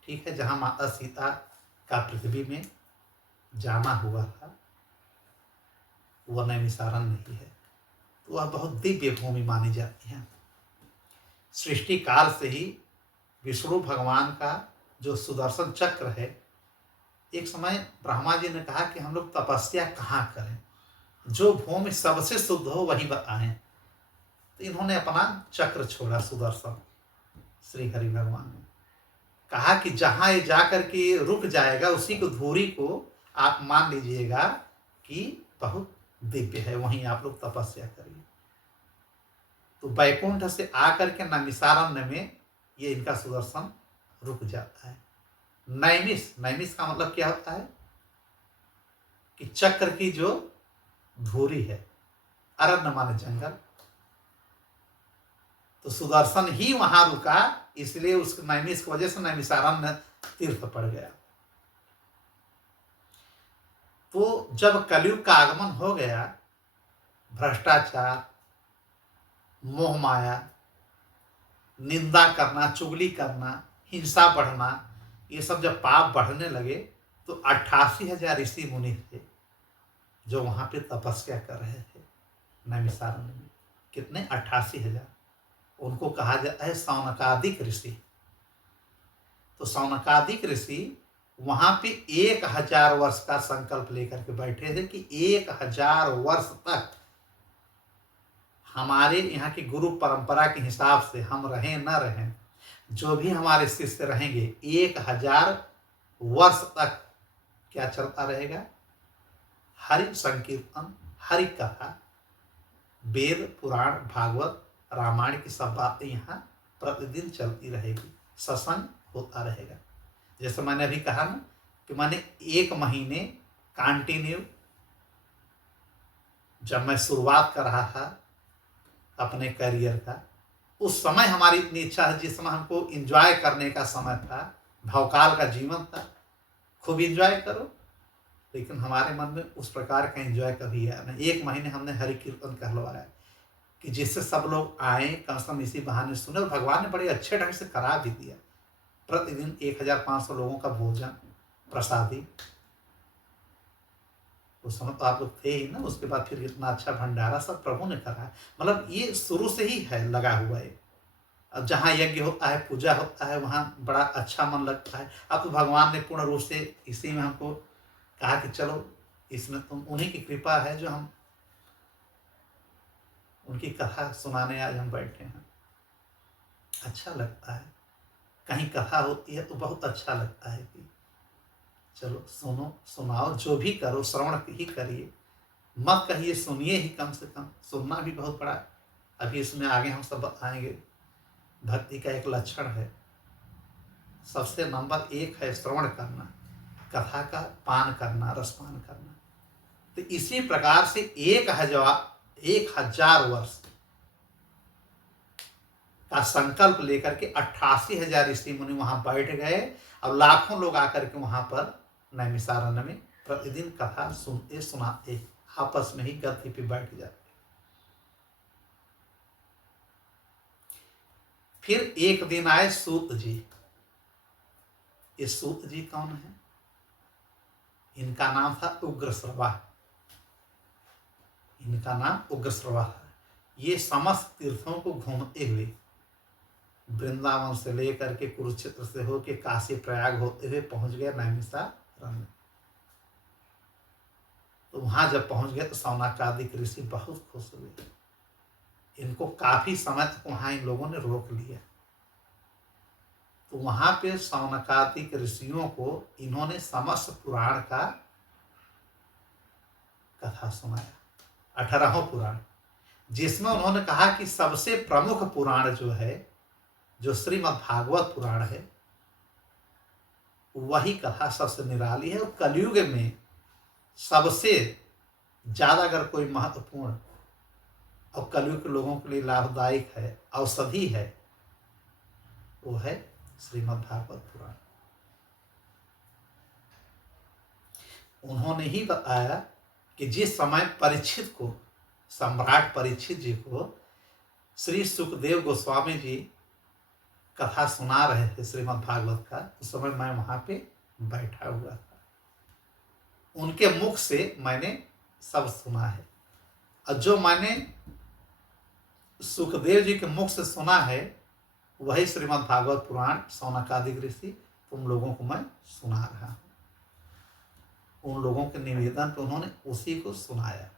ठीक है, जहां माता सीता का पृथ्वी में जाना हुआ था, वह नैमिसारण्य ही है। तो वह बहुत दिव्य भूमि मानी जाती है। सृष्टि काल से ही विष्णु भगवान का जो सुदर्शन चक्र है, एक समय ब्रह्मा जी ने कहा कि हम लोग तपस्या कहाँ करें, जो भूमि सबसे शुद्ध हो वही बताएं। तो इन्होंने अपना चक्र छोड़ा सुदर्शन, श्री हरि भगवान ने कहा कि जहां ये जाकर के रुक जाएगा, उसी को धूरी को आप मान लीजिएगा कि बहुत दिव्य है, वहीं आप लोग तपस्या करिए। तो बैकुंठ से आकर के नैमिसारण्य में ये इनका सुदर्शन रुक जाता है। नैमिष, नैमिष का मतलब क्या होता है? कि चक्र की जो धुरी है, अरण्य माने जंगल, तो सुदर्शन ही वहां रुका, इसलिए उस नैमिष की वजह से नैमिसारण्य तीर्थ पड़ गया। तो जब कलयुग का आगमन हो गया, भ्रष्टाचार, मोह माया, निंदा करना, चुगली करना, हिंसा बढ़ना, ये सब जब पाप बढ़ने लगे, तो 88,000 ऋषि मुनि थे जो वहां पे तपस्या कर रहे थे नैमिसारण्य में। कितने? 88,000। उनको कहा जाता है सौनकादिक ऋषि। तो सौनकादिक ऋषि वहां पे 1000 वर्ष का संकल्प लेकर के बैठे थे कि 1000 वर्ष तक हमारे यहाँ की गुरु परंपरा के हिसाब से हम रहें न रहें, जो भी हमारे शिष्य रहेंगे, 1000 वर्ष तक क्या चलता रहेगा? हरि संकीर्तन, हरि कथा, वेद पुराण भागवत रामायण की सब बातें यहाँ प्रतिदिन चलती रहेगी, सत्संग होता रहेगा। जैसे मैंने अभी कहा ना कि मैंने 1 महीने कंटिन्यू, जब मैं शुरुआत कर रहा था अपने करियर का, उस समय हमारी इतनी इच्छा है, जिस समय हमको एंजॉय करने का समय था, भवकाल का जीवन था, खूब एंजॉय करो, लेकिन हमारे मन में उस प्रकार का एंजॉय कभी आया नहीं। 1 महीने हमने हरि कीर्तन कहलवाया कि जिससे सब लोग आए, कम से कम इसी बहाने सुने, और भगवान ने बड़े अच्छे ढंग से करा भी दिया। प्रतिदिन 1500 लोगों का भोजन, प्रसादी, उस समय तो आप लोग थे ही ना, उसके बाद फिर इतना अच्छा भंडारा सब प्रभु ने करा। मतलब ये शुरू से ही है लगा हुआ है। अब जहाँ यज्ञ होता है, पूजा होता है, वहाँ बड़ा अच्छा मन लगता है। अब तो भगवान ने पूर्ण रूप से इसी में हमको कहा कि चलो, इसमें तुम, उन्हीं की कृपा है जो हम उनकी कथा सुनाने आज हम बैठे हैं। अच्छा लगता है, कहीं कथा होती है तो बहुत अच्छा लगता है कि चलो सुनो, सुनाओ, जो भी करो श्रवण ही करिए, मत कहिए सुनिए ही, कम से कम सुनना भी बहुत बड़ा। अभी इसमें आगे हम सब बताएंगे, भक्ति का एक लक्षण है, सबसे नंबर 1 है श्रवण करना, कथा का पान करना, रसपान करना। तो इसी प्रकार से 1000 वर्ष का संकल्प लेकर के 88,000 ऋषि मुनि वहां बैठ गए, और लाखों लोग आकर के वहां पर नैमिसारण्य में प्रतिदिन कथा सुनते सुनाते, आपस में ही गद्दी पे बैठ जाते। फिर एक दिन आए सूत जी। ये सूत जी कौन है? इनका नाम था उग्रश्रवा। इनका नाम उग्रश्रवा था। ये समस्त तीर्थों को घूमते हुए वृंदावन से लेकर के कुरुक्षेत्र से होके काशी प्रयाग होते हुए पहुंच गए नैमिषारण्य में। तो वहां जब पहुंच गए तो सौनकादिक ऋषि बहुत खुश हुए। इनको काफी समय तक वहां इन लोगों ने रोक लिया। तो वहां पे सौनकादिक ऋषियों को इन्होंने समस्त पुराण का कथा सुनाया, 18वां पुराण, जिसमें उन्होंने कहा कि सबसे प्रमुख पुराण जो है, जो श्रीमद् भागवत पुराण है, वही कथा सबसे निराली है। और कलयुग में सबसे ज्यादा अगर कोई महत्वपूर्ण और कलयुग के लोगों के लिए लाभदायक है, औषधि है, वो है श्रीमद् भागवत पुराण। उन्होंने ही बताया कि जिस समय परीक्षित को, सम्राट परीक्षित जी को श्री सुखदेव गोस्वामी जी कथा सुना रहे थे श्रीमद् भागवत का, उस समय मैं वहां पे बैठा हुआ था। उनके मुख से मैंने सब सुना है, और जो मैंने सुखदेव जी के मुख से सुना है वही श्रीमद् भागवत पुराण सौनकादिक ऋषि तुम लोगों को मैं सुना रहा हूं। उन लोगों के निवेदन पे उन्होंने उसी को सुनाया।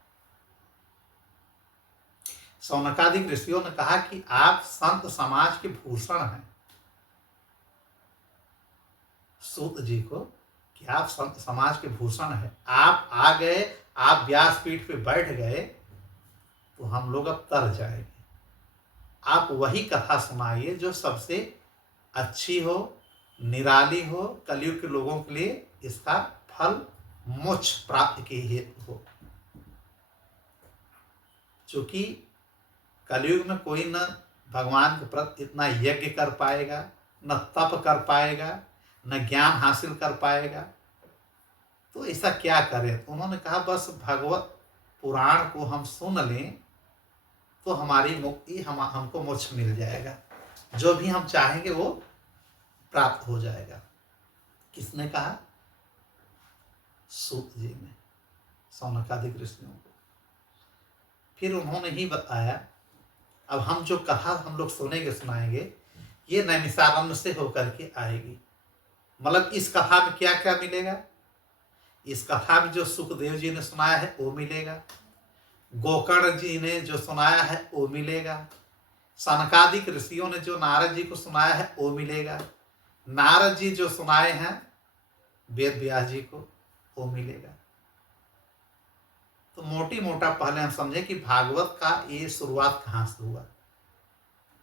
सौनकादिक ऋषियों ने कहा कि आप संत समाज के भूषण हैं। सूत जी को कि आप संत समाज के भूषण हैं, आप आ गए, आप व्यासपीठ पे बैठ गए तो हम लोग अब तर जाएंगे। आप वही कथा सुनाइए जो सबसे अच्छी हो, निराली हो, कलयुग के लोगों के लिए इसका फल मोक्ष प्राप्ति के हेतु हो। क्योंकि कलयुग में कोई न भगवान के प्रति इतना यज्ञ कर पाएगा, न तप कर पाएगा, न ज्ञान हासिल कर पाएगा, तो ऐसा क्या करें। तो उन्होंने कहा बस भगवत पुराण को हम सुन लें तो हमारी मुक्ति, हमको मोक्ष मिल जाएगा, जो भी हम चाहेंगे वो प्राप्त हो जाएगा। किसने कहा? सूत जी ने सौनकादिक ऋषियों को। फिर उन्होंने ही बताया, अब हम जो कथा हम लोग सुनेंगे सुनाएंगे, ये नैमिषारण्य से होकर के आएगी। मतलब इस कथा में क्या क्या मिलेगा? इस कथा में जो सुखदेव जी ने सुनाया है वो मिलेगा, गोकर्ण जी ने जो सुनाया है वो मिलेगा, सनकादिक ऋषियों ने जो नारद जी को सुनाया है वो मिलेगा, नारद जी जो सुनाए हैं वेद व्यास जी को वो मिलेगा। तो मोटी मोटा पहले हम समझे कि भागवत का ये शुरुआत कहाँ से हुआ।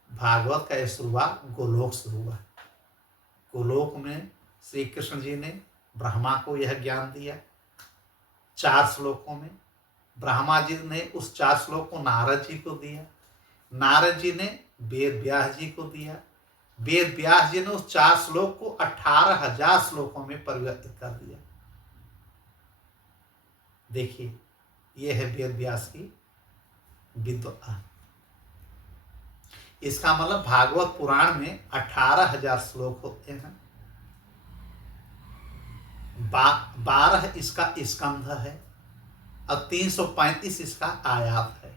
भागवत का ये शुरुआत गोलोक से हुआ। गोलोक में श्री कृष्ण जी ने ब्रह्मा को यह ज्ञान दिया 4 श्लोकों में। ब्रह्मा जी ने उस 4 श्लोक को नारद जी को दिया, नारद जी ने वेद व्यास जी को दिया, वेद व्यास जी ने उस 4 श्लोक को 18,000 श्लोकों में परिवर्तित कर दिया। देखिए ये है वेद व्यास की विद्वता। इसका मतलब भागवत पुराण में 18,000 श्लोक होते हैं, 12 इसका स्कंध है और 335 इसका आयात है।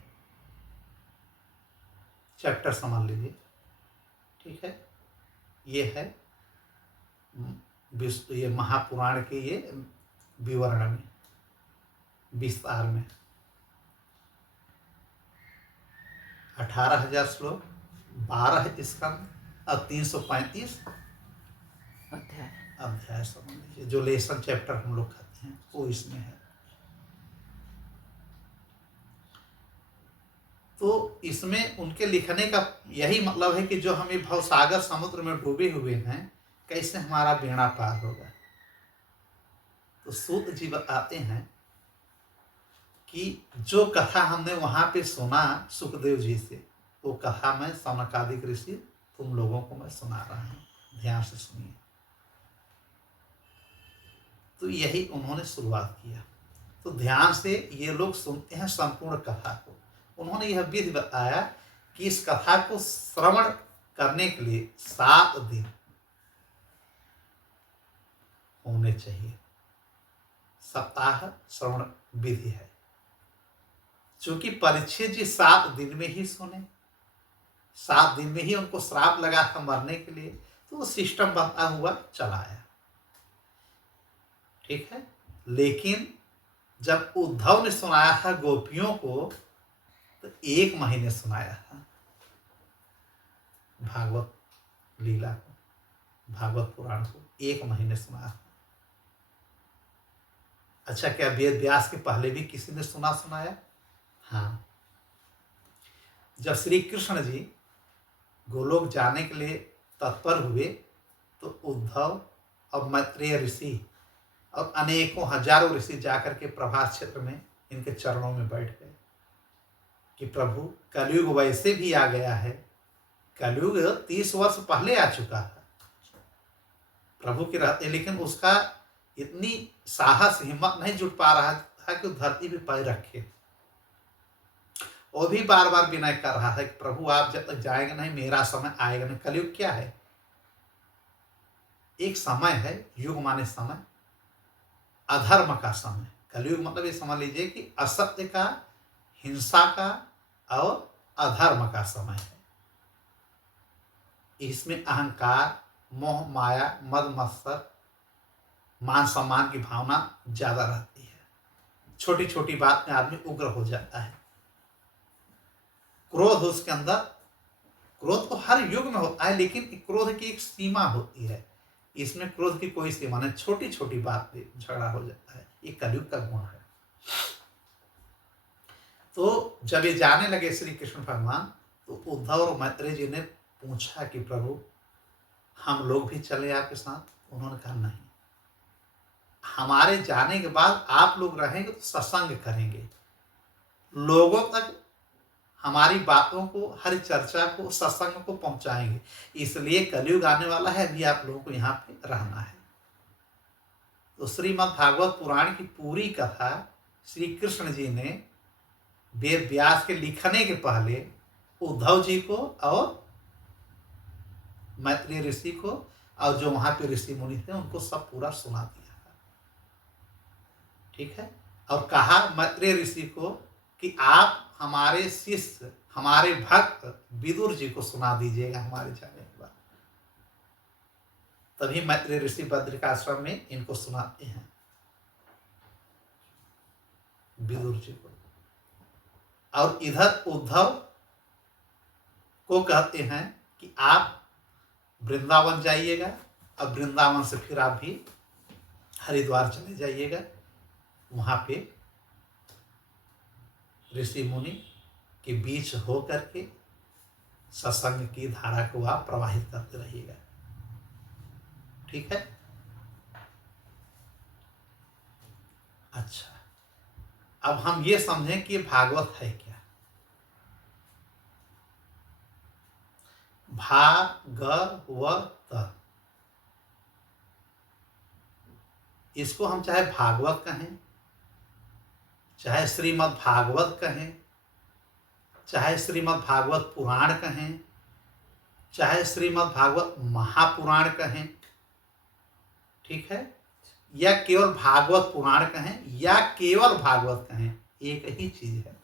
चैप्टर समझ लीजिए, ठीक है। ये है ये महापुराण के ये विवरण में विस्तार में 18,000 श्लोक, 12 स्कंद और 335 अध्याय समझ लीजिए। जो लेसन चैप्टर हम लोग कहते हैं वो इसमें है। तो इसमें उनके लिखने का यही मतलब है कि जो हम ये भवसागर समुद्र में डूबे हुए हैं, कैसे हमारा बेड़ा पार होगा। तो सूत जी बताते हैं कि जो कथा हमने वहां पे सुना सुखदेव जी से, वो कथा मैं सौनकादिक ऋषि तुम लोगों को मैं सुना रहा हूं, ध्यान से सुनिए। तो यही उन्होंने शुरुआत किया। तो ध्यान से ये लोग सुनते हैं संपूर्ण कथा को। उन्होंने यह विधि बताया कि इस कथा को श्रवण करने के लिए 7 दिन होने चाहिए। सप्ताह श्रवण विधि है। चूंकि परीक्षित जी 7 दिन में ही सुने, 7 दिन में ही उनको श्राप लगा था मरने के लिए, तो वो सिस्टम बनता हुआ चला आया। ठीक है, लेकिन जब उद्धव ने सुनाया था गोपियों को, तो 1 महीने सुनाया था भागवत लीला को, भागवत पुराण को 1 महीने सुनाया था। अच्छा, क्या वेद व्यास के पहले भी किसी ने सुनाया? हाँ, जब श्री कृष्ण जी गोलोक जाने के लिए तत्पर हुए, तो उद्धव और मैत्रेय ऋषि और अनेकों हजारों ऋषि जाकर के प्रभास क्षेत्र में इनके चरणों में बैठ गए कि प्रभु, कलयुग वैसे भी आ गया है, कलयुग 30 वर्ष पहले आ चुका है प्रभु के रहते, लेकिन उसका इतनी साहस हिम्मत नहीं जुट पा रहा था कि वो धरती पे पैर रखे। वो भी बार बार विनय कर रहा है कि प्रभु, आप जब तक जाएंगे नहीं, मेरा समय आएगा नहीं। कलयुग क्या है? एक समय है, युग माने समय, अधर्म का समय। कलयुग मतलब ये समझ लीजिए कि असत्य का, हिंसा का और अधर्म का समय है। इसमें अहंकार, मोह, माया, मद मत्सर, मान सम्मान की भावना ज्यादा रहती है। छोटी छोटी बात में आदमी उग्र हो जाता है। क्रोध उसके अंदर, क्रोध तो हर युग में होता है, लेकिन क्रोध की एक सीमा होती है। इसमें क्रोध की कोई सीमा नहीं, छोटी छोटी बात पे झगड़ा हो जाता है। ये कलयुग का गुण है। तो जब ये जाने लगे श्री कृष्ण भगवान, तो उद्धव और मैत्रेय जी ने पूछा कि प्रभु, हम लोग भी चले आपके साथ? उन्होंने कहा नहीं, हमारे जाने के बाद आप लोग रहेंगे तो सत्संग करेंगे, लोगों तक हमारी बातों को, हर चर्चा को, सत्संग को पहुंचाएंगे। इसलिए कलयुग आने वाला है, अभी आप लोगों को यहाँ पे रहना है। तो श्रीमद् भागवत पुराण की पूरी कथा श्री कृष्ण जी ने वेद व्यास के लिखने के पहले उद्धव जी को और मैत्रेय ऋषि को और जो वहां पे ऋषि मुनि थे उनको सब पूरा सुना दिया। ठीक है, और कहा मैत्रेय ऋषि को कि आप हमारे शिष्य, हमारे भक्त विदुर जी को सुना दीजिएगा हमारे जाने के बाद। तभी मैत्रेय ऋषि बद्रिकाश्रम में इनको सुनाते हैं, विदुर जी को। और इधर उद्धव को कहते हैं कि आप वृंदावन जाइएगा, अब वृंदावन से फिर आप भी हरिद्वार चले जाइएगा, वहां पे ऋषि मुनि के बीच हो करके सत्संग की धारा को आप प्रवाहित करते रहिएगा। ठीक है, अच्छा, अब हम ये समझें कि भागवत है क्या। भागवत, इसको हम चाहे भागवत कहें, चाहे श्रीमद् भागवत कहें, चाहे श्रीमद् भागवत पुराण कहें, चाहे श्रीमद् भागवत महापुराण कहें, ठीक है, या केवल भागवत पुराण कहें या केवल भागवत कहें, एक ही चीज है।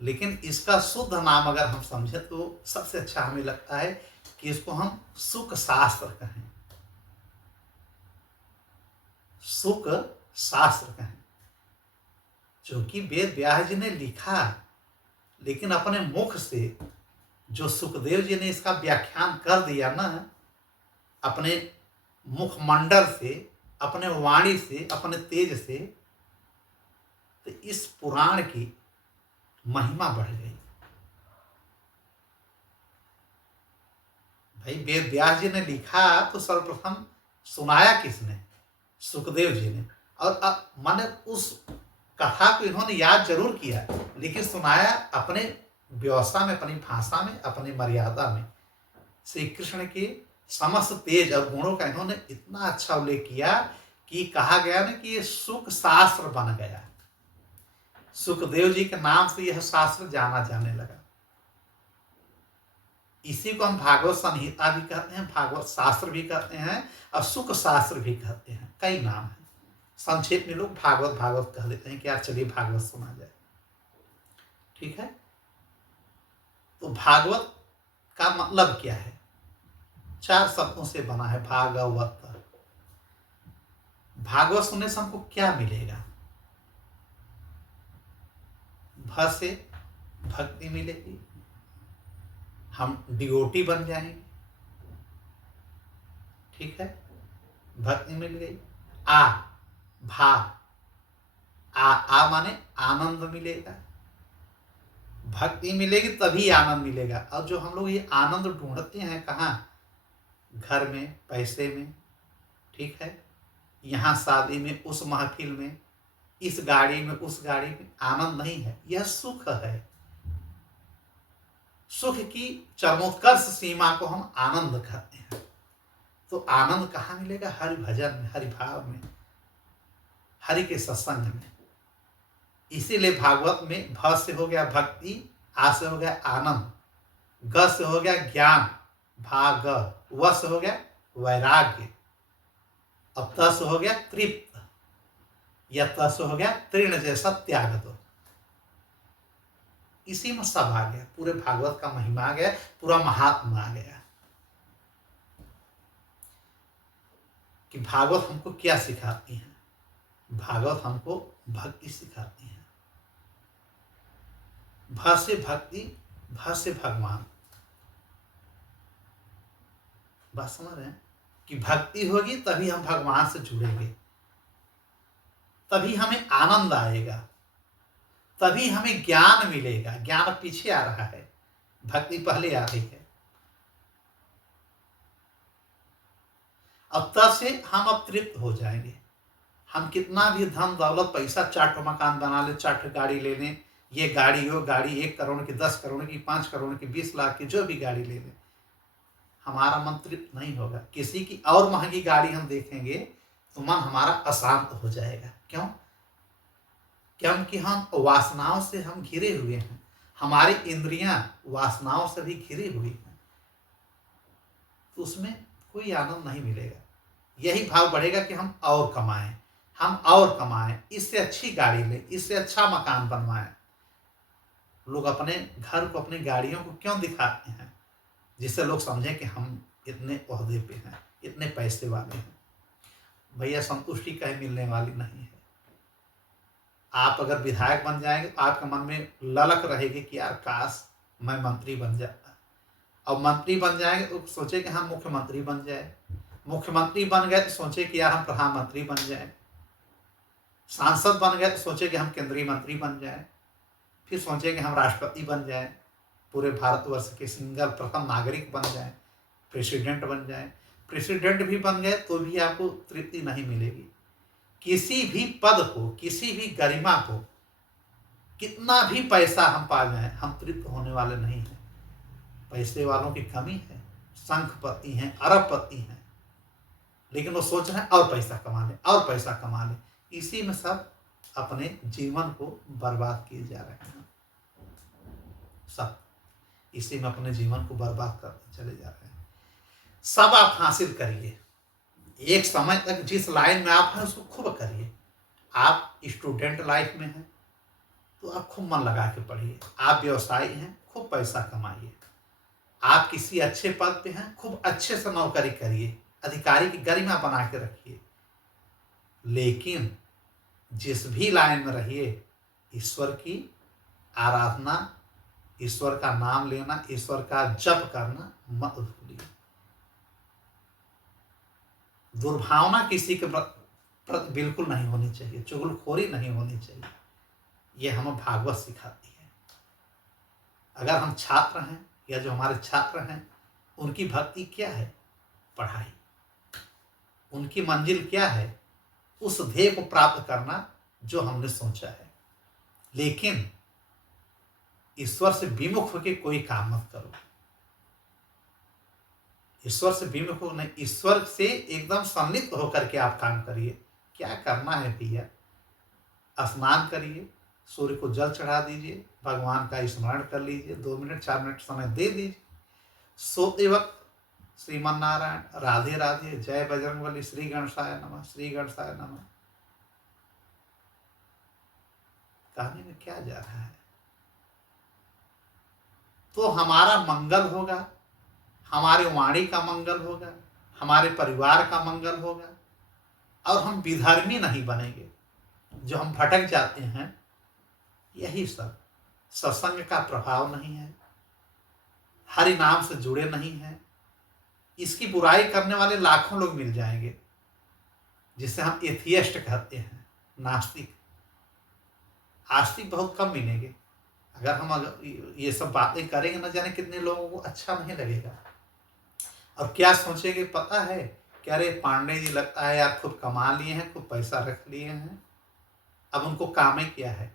लेकिन इसका शुद्ध नाम अगर हम समझें तो सबसे अच्छा हमें लगता है कि इसको हम सुख शास्त्र कहें, सुख शास्त्र कहें। क्योंकि वेद व्यास जी ने लिखा, लेकिन अपने मुख से जो सुखदेव जी ने इसका व्याख्यान कर दिया ना, अपने मुखमंडल से, अपने वाणी से, अपने तेज से, तो इस पुराण की महिमा बढ़ गई। भाई वेद व्यास जी ने लिखा तो सर्वप्रथम सुनाया किसने? सुखदेव जी ने। और अब माने उस कथा को इन्होंने याद जरूर किया, लेकिन सुनाया अपने व्यवस्था में, अपनी भाषा में, अपनी मर्यादा में। श्री कृष्ण के समस्त तेज और गुणों का इन्होंने इतना अच्छा उल्लेख किया कि कहा गया ना कि ये सुख शास्त्र बन गया। सुखदेव जी के नाम से यह शास्त्र जाना जाने लगा। इसी को हम भागवत संहिता भी कहते हैं, भागवत शास्त्र भी कहते हैं और सुख शास्त्र भी कहते हैं। कई नाम है। संक्षेप में लोग भागवत भागवत कह देते हैं कि यार चलिए भागवत सुना जाए। ठीक है, तो भागवत का मतलब क्या है? 4 शब्दों से बना है भागवत। भागवत सुनने से हमको क्या मिलेगा? भ से भक्ति मिलेगी, हम डिवोटी बन जाएंगे। ठीक है, भक्ति मिल गई। आ भा आ माने आनंद मिलेगा, भक्ति मिलेगी तभी आनंद मिलेगा। और जो हम लोग ये आनंद ढूंढते हैं कहाँ? घर में, पैसे में, ठीक है, यहाँ शादी में, उस महफिल में, इस गाड़ी में, उस गाड़ी में, आनंद नहीं है, यह सुख है। सुख की चरमोत्कर्ष सीमा को हम आनंद कहते हैं। तो आनंद कहाँ मिलेगा? हरि भजन में, हरि भाव में, हरि के सत्संग में। इसीलिए भागवत में भ से हो गया भक्ति, आ से हो गया आनंद, ग से हो गया ज्ञान, भाग, व से हो गया वैराग्य, अब त से हो गया तृप्त, या त से हो गया तृण जैसा त्याग दो। इसी में सब आ गया, पूरे भागवत का महिमा आ गया, पूरा महात्मा आ गया कि भागवत हमको क्या सिखाती है। भागवत हमको भक्ति सिखाती है। भ से भक्ति, भ से भगवान। बात समझ रहे हैं कि भक्ति होगी तभी हम भगवान से जुड़ेंगे, तभी हमें आनंद आएगा, तभी हमें ज्ञान मिलेगा। ज्ञान पीछे आ रहा है, भक्ति पहले आ रही है। अब तब से हम अब तृप्त हो जाएंगे। हम कितना भी धन दौलत पैसा, 4 मकान बना ले, 4 गाड़ी ले लें, ये गाड़ी हो गाड़ी, 1 करोड़ की, 10 करोड़ की, 5 करोड़ की, 20 लाख की, जो भी गाड़ी ले लें, हमारा मन तृप्त नहीं होगा। किसी की और महंगी गाड़ी हम देखेंगे तो मन हमारा अशांत हो जाएगा। क्यों? क्योंकि हम वासनाओं से हम घिरे हुए हैं, हमारी इंद्रियां वासनाओं से भी घिरी हुई हैं, तो उसमें कोई आनंद नहीं मिलेगा। यही भाव बढ़ेगा कि हम और कमाएं, हम और कमाएं, इससे अच्छी गाड़ी लें, इससे अच्छा मकान बनवाएं। लोग अपने घर को, अपनी गाड़ियों को क्यों दिखाते हैं? जिससे लोग समझें कि हम इतने ओहदे पे हैं, इतने पैसे वाले हैं। भैया संतुष्टि कहीं मिलने वाली नहीं है। आप अगर विधायक बन जाएंगे तो आपके मन में ललक रहेगी कि यार काश मैं मंत्री बन जाता। अब मंत्री बन जाएंगे तो सोचे कि हम मुख्यमंत्री बन जाए, मुख्यमंत्री बन गए तो सोचे कि यार हम प्रधानमंत्री बन जाए, सांसद बन गए तो सोचे कि हम केंद्रीय मंत्री बन जाए, फिर सोचे कि हम राष्ट्रपति बन जाए, पूरे भारतवर्ष के सिंगल प्रथम नागरिक बन जाए, प्रेसिडेंट बन जाए। प्रेसिडेंट भी बन गए तो भी आपको तृप्ति नहीं मिलेगी। किसी भी पद को, किसी भी गरिमा को, कितना भी पैसा हम पा जाए, हम तृप्त होने वाले नहीं हैं। पैसे वालों की कमी है, संखपति हैं, अरबपति हैं, लेकिन वो सोच रहे हैं और पैसा कमा लें, और पैसा कमा लें। इसी में सब अपने जीवन को बर्बाद किए जा रहे हैं। सब इसी में अपने जीवन को बर्बाद करते चले जा रहे हैं। सब आप हासिल करिए, एक समय तक जिस लाइन में आप हैं उसको खूब करिए। आप स्टूडेंट लाइफ में हैं तो आप खूब मन लगा के पढ़िए। आप व्यवसायी हैं, खूब पैसा कमाइए। आप किसी अच्छे पद पे हैं, खूब अच्छे से नौकरी करिए, अधिकारी की गरिमा बना के रखिए। लेकिन जिस भी लाइन में रहिए, ईश्वर की आराधना, ईश्वर का नाम लेना, ईश्वर का जप करना मत भूलिए। दुर्भावना किसी के प्रति बिल्कुल नहीं होनी चाहिए, चुगलखोरी नहीं होनी चाहिए। ये हमें भागवत सिखाती है। अगर हम छात्र हैं या जो हमारे छात्र हैं, उनकी भक्ति क्या है? पढ़ाई। उनकी मंजिल क्या है? उस ध्येय को प्राप्त करना जो हमने सोचा है। लेकिन ईश्वर से विमुख होकर कोई काम मत करो। ईश्वर से विमुख हो नहीं, ईश्वर से एकदम संलिप्त होकर के आप काम करिए। क्या करना है भैया? स्नान करिए, सूर्य को जल चढ़ा दीजिए, भगवान का स्मरण कर लीजिए, 2 मिनट 4 मिनट समय दे दीजिए। सोते वक्त श्रीमन नारायण, राधे राधे, जय बजरंगबली, श्री गणेशाय नमः, श्री गणेशाय नमः, कहने में क्या जा रहा है? तो हमारा मंगल होगा, हमारे वाणी का मंगल होगा, हमारे परिवार का मंगल होगा, और हम विधर्मी नहीं बनेंगे। जो हम भटक जाते हैं, यही सब सत्संग का प्रभाव नहीं है, हरि नाम से जुड़े नहीं हैं। इसकी बुराई करने वाले लाखों लोग मिल जाएंगे, जिसे हम एथियस्ट कहते हैं, नास्तिक। आस्तिक बहुत कम मिलेंगे। अगर ये सब बातें करेंगे, न जाने कितने लोगों को अच्छा नहीं लगेगा, और क्या सोचेंगे पता है? कि अरे पांडे जी लगता है यार खूब कमा लिए हैं, खूब पैसा रख लिए हैं, अब उनको काम ही क्या है,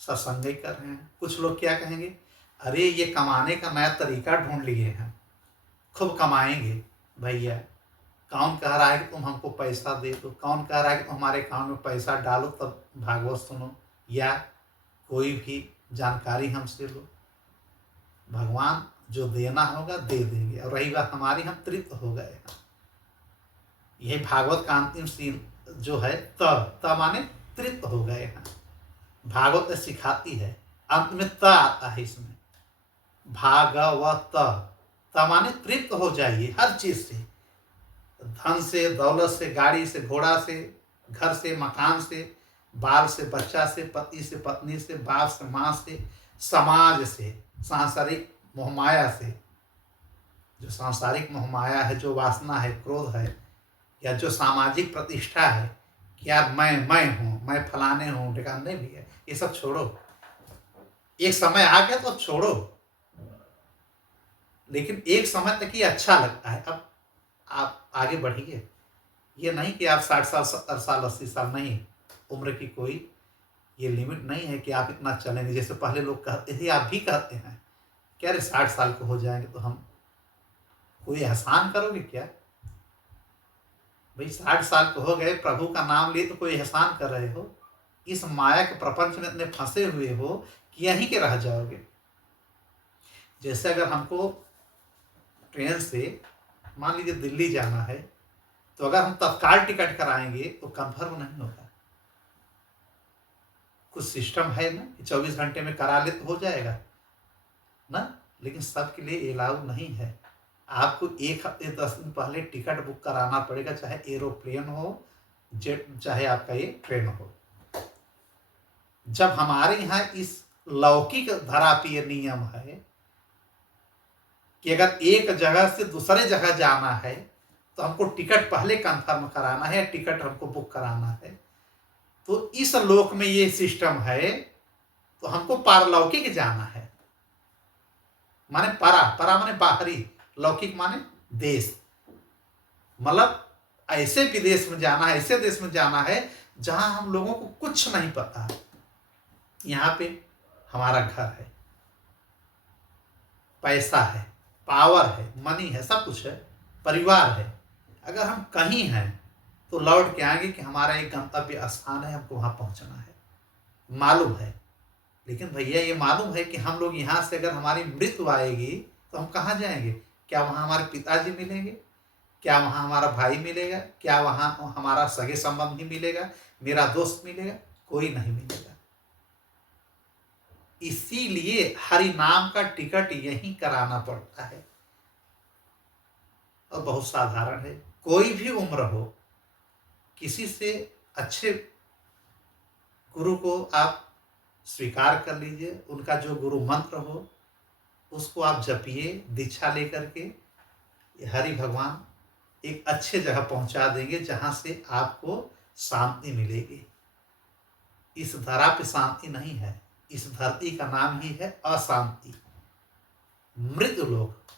सत्संग ही कर रहे हैं। कुछ लोग क्या कहेंगे, अरे ये कमाने का नया तरीका ढूंढ लिए हैं, खूब कमाएंगे। भैया, कौन कह रहा है कि तुम हमको पैसा दे दो? कौन कह रहा है कि तुम हमारे अकाउंट में पैसा डालो तब भागवत सुनो, या कोई भी जानकारी हमसे लो? भगवान जो देना होगा दे देंगे। और रही बात हमारी, हम तृप्त हो गए हैं। यही भागवत का अंतिम सीन जो है, त माने तृप्त हो गए हैं। भागवत सिखाती है, अंत में त आता है इसमें, भागवत। त माने तृप्त हो जाइए हर चीज से, धन से, दौलत से, गाड़ी से, घोड़ा से, घर से, मकान से, बाल से, बच्चा से, पति से, पत्नी से, बाप से, माँ से, समाज से, सांसारिक मोहमाया से। जो सांसारिक मोहमाया है, जो वासना है, क्रोध है, या जो सामाजिक प्रतिष्ठा है कि यार मैं हूँ, मैं फलाने हूँ, ठिकाने भी है, ये सब छोड़ो। एक समय आ गया तो अब छोड़ो, लेकिन एक समय तक ही अच्छा लगता है। अब आप आगे बढ़िए। ये नहीं कि आप 60 साल, 70 साल, 80 साल, नहीं, उम्र की कोई ये लिमिट नहीं है कि आप इतना चलेंगे। जैसे पहले लोग कहते थे, आप भी कहते हैं कि अरे 60 साल को हो जाएंगे तो हम, कोई एहसान करोगे क्या भाई? 60 साल को हो गए, प्रभु का नाम लिए तो कोई एहसान कर रहे हो? इस माया के प्रपंच में इतने फंसे हुए हो कि यहीं के रह जाओगे। जैसे अगर हमको ट्रेन से मान लीजिए दिल्ली जाना है, तो अगर हम तत्काल टिकट कराएंगे तो कंफर्म नहीं होगा। कुछ सिस्टम है ना कि 24 घंटे में करा ले तो हो जाएगा ना, लेकिन सबके लिए अलाउ नहीं है। आपको 1 हफ्ते 10 दिन पहले टिकट बुक कराना पड़ेगा, चाहे एरोप्लेन हो, जेट, चाहे आपका ये ट्रेन हो। जब हमारे यहाँ इस लौकिक धरा पे ये नियम है कि अगर एक जगह से दूसरे जगह जाना है तो हमको टिकट पहले कंफर्म कराना है, टिकट हमको बुक कराना है, तो इस लोक में ये सिस्टम है, तो हमको पारलौकिक जाना है। माने परा माने बाहरी, लौकिक माने देश, मतलब ऐसे विदेश में जाना है, ऐसे देश में जाना है जहां हम लोगों को कुछ नहीं पता। यहाँ पे हमारा घर है, पैसा है, पावर है, मनी है, सब कुछ है, परिवार है। अगर हम कहीं हैं तो लौट के आएंगे कि हमारा एक गंतव्य स्थान है, हमको वहां पहुंचना है, मालूम है। लेकिन भैया ये मालूम है कि हम लोग यहाँ से अगर हमारी मृत्यु आएगी तो हम कहाँ जाएंगे? क्या वहाँ हमारे पिताजी मिलेंगे? क्या वहाँ हमारा भाई मिलेगा? क्या वहाँ हमारा सगे संबंधी मिलेगा? मेरा दोस्त मिलेगा? कोई नहीं मिलेगा। इसीलिए हरि नाम का टिकट यहीं कराना पड़ता है, और बहुत साधारण है। कोई भी उम्र हो, किसी से अच्छे गुरु को आप स्वीकार कर लीजिए, उनका जो गुरु मंत्र हो उसको आप जपिए, दीक्षा लेकर के हरि भगवान एक अच्छे जगह पहुंचा देंगे जहां से आपको शांति मिलेगी। इस धरा पे शांति नहीं है, इस धरती का नाम ही है अशांति, मृत्यु लोक।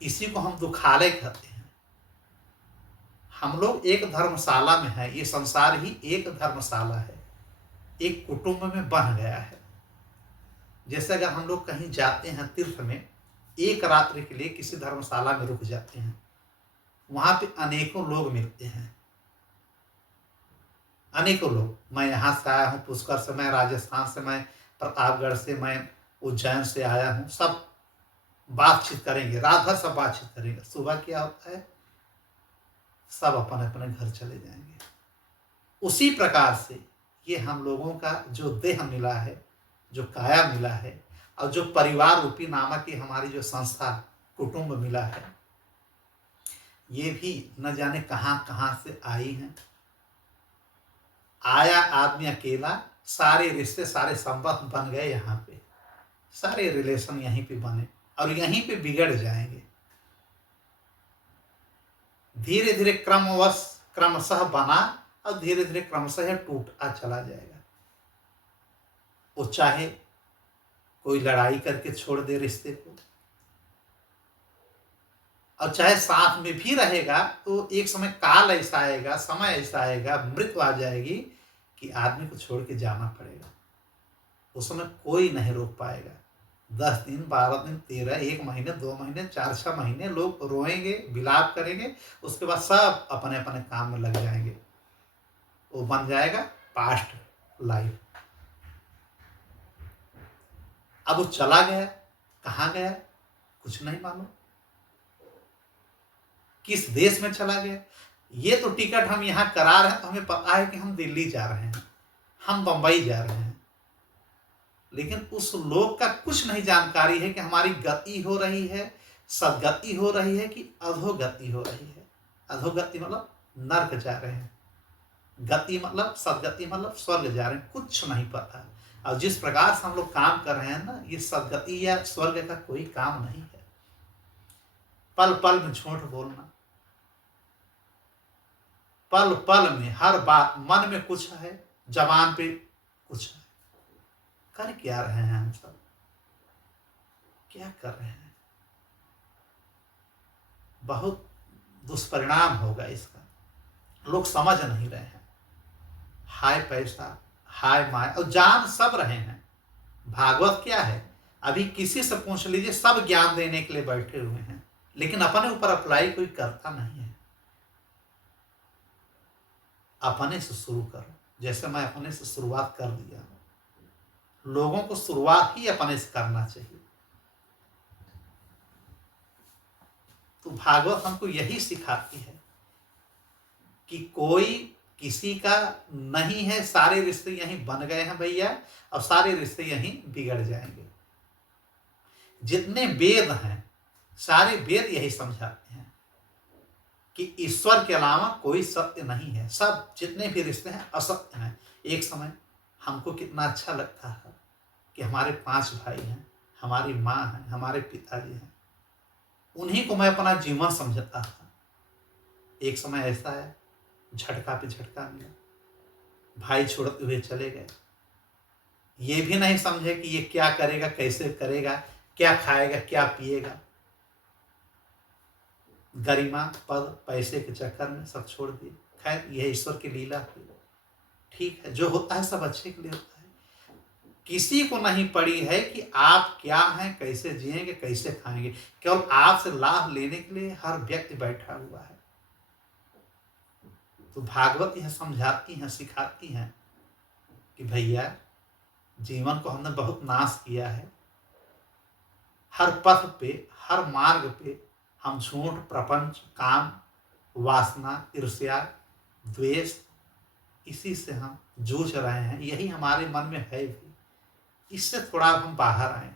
इसी को हम दुखालय कहते हैं। हम लोग एक धर्मशाला में है, ये संसार ही एक धर्मशाला है, एक कुटुंब में बन गया है। जैसे अगर हम लोग कहीं जाते हैं तीर्थ में, एक रात्रि के लिए किसी धर्मशाला में रुक जाते हैं, वहां पे अनेकों लोग मिलते हैं, अनेकों लोग। मैं यहाँ से आया हूँ पुष्कर से, मैं राजस्थान से, मैं प्रतापगढ़ से, मैं उज्जैन से आया हूँ। सब बातचीत करेंगे, रात भर सब बातचीत करेंगे। सुबह क्या होता है, सब अपने अपने घर चले जाएंगे। उसी प्रकार से ये हम लोगों का जो देह मिला है, जो काया मिला है, और जो परिवार रूपी नामक की हमारी जो संस्था कुटुंब मिला है, ये भी न जाने कहाँ कहाँ से आई हैं। आया आदमी अकेला, सारे रिश्ते सारे संबंध बन गए यहाँ पे, सारे रिलेशन यहीं पे बने और यहीं पे बिगड़ जाएंगे। धीरे धीरे क्रमशः बना और धीरे धीरे क्रमशः यह टूटता चला जाएगा। वो चाहे कोई लड़ाई करके छोड़ दे रिश्ते को, और चाहे साथ में भी रहेगा, तो एक समय काल ऐसा आएगा, समय ऐसा आएगा, मृत्यु आ जाएगी कि आदमी को छोड़ के जाना पड़ेगा। उस समय कोई नहीं रोक पाएगा। 10 दिन, 12 दिन, 13, 1 महीने, 2 महीने, 4-6 महीने लोग रोएंगे, विलाप करेंगे, उसके बाद सब अपने अपने काम में लग जाएंगे। वो बन जाएगा पास्ट लाइफ। अब वो चला गया, कहाँ गया कुछ नहीं मालूम, किस देश में चला गया। ये तो टिकट हम यहाँ करा रहे हैं तो हमें पता है कि हम दिल्ली जा रहे हैं, हम बंबई जा रहे हैं, लेकिन उस लोग का कुछ नहीं जानकारी है कि हमारी गति हो रही है, सदगति हो रही है कि अधोगति हो रही है। अधोगति मतलब नरक जा रहे हैं, गति मतलब सदगति मतलब स्वर्ग जा रहे हैं, कुछ नहीं पता। और जिस प्रकार से हम लोग काम कर रहे हैं ना, ये सदगति या स्वर्ग का कोई काम नहीं है। पल पल में झूठ बोलना, पल पल में हर बात, मन में कुछ है, जबान पे कुछ है। कर क्या रहे हैं हम सब, क्या कर रहे हैं? बहुत दुष्परिणाम होगा इसका, लोग समझ नहीं रहे हैं। हाय पैसा, हाय माय, और जान सब रहे हैं। भागवत क्या है, अभी किसी से पूछ लीजिए, सब ज्ञान देने के लिए बैठे हुए हैं, लेकिन अपने ऊपर अप्लाई कोई करता नहीं है। अपने से शुरू करो, जैसे मैं अपने से शुरुआत कर दिया हूं। लोगों को शुरुआत ही अपने से करना चाहिए। तो भागवत हमको यही सिखाती है कि कोई किसी का नहीं है, सारे रिश्ते यहीं बन गए हैं भैया, और सारे रिश्ते यहीं बिगड़ जाएंगे। जितने वेद हैं, सारे वेद यही समझाते हैं कि ईश्वर के अलावा कोई सत्य नहीं है। सब जितने भी रिश्ते हैं असत्य हैं। एक समय हमको कितना अच्छा लगता है कि हमारे 5 भाई हैं, हमारी माँ है, हमारे पिताजी हैं, उन्हीं को मैं अपना जीवन समझता था। एक समय ऐसा है, झटका पे झटका मिला, भाई छोड़ते हुए चले गए। ये भी नहीं समझे कि ये क्या करेगा, कैसे करेगा, क्या खाएगा, क्या पिएगा। गरिमा, पद, पैसे के चक्कर में सब छोड़ दिए। खैर, यह ईश्वर की लीला है। ठीक है, जो होता है सब अच्छे के लिए होता है। किसी को नहीं पड़ी है कि आप क्या हैं, कैसे जिएंगे, कैसे खाएंगे। केवल आपसे लाभ लेने के लिए हर व्यक्ति बैठा हुआ है। तो भागवत यह समझाती हैं, सिखाती हैं कि भैया, जीवन को हमने बहुत नाश किया है। हर पथ पे, हर मार्ग पे हम झूठ, प्रपंच, काम, वासना, ईर्ष्या, द्वेष, इसी से हम जूझ रहे हैं। यही हमारे मन में है भी। इससे थोड़ा हम बाहर आए,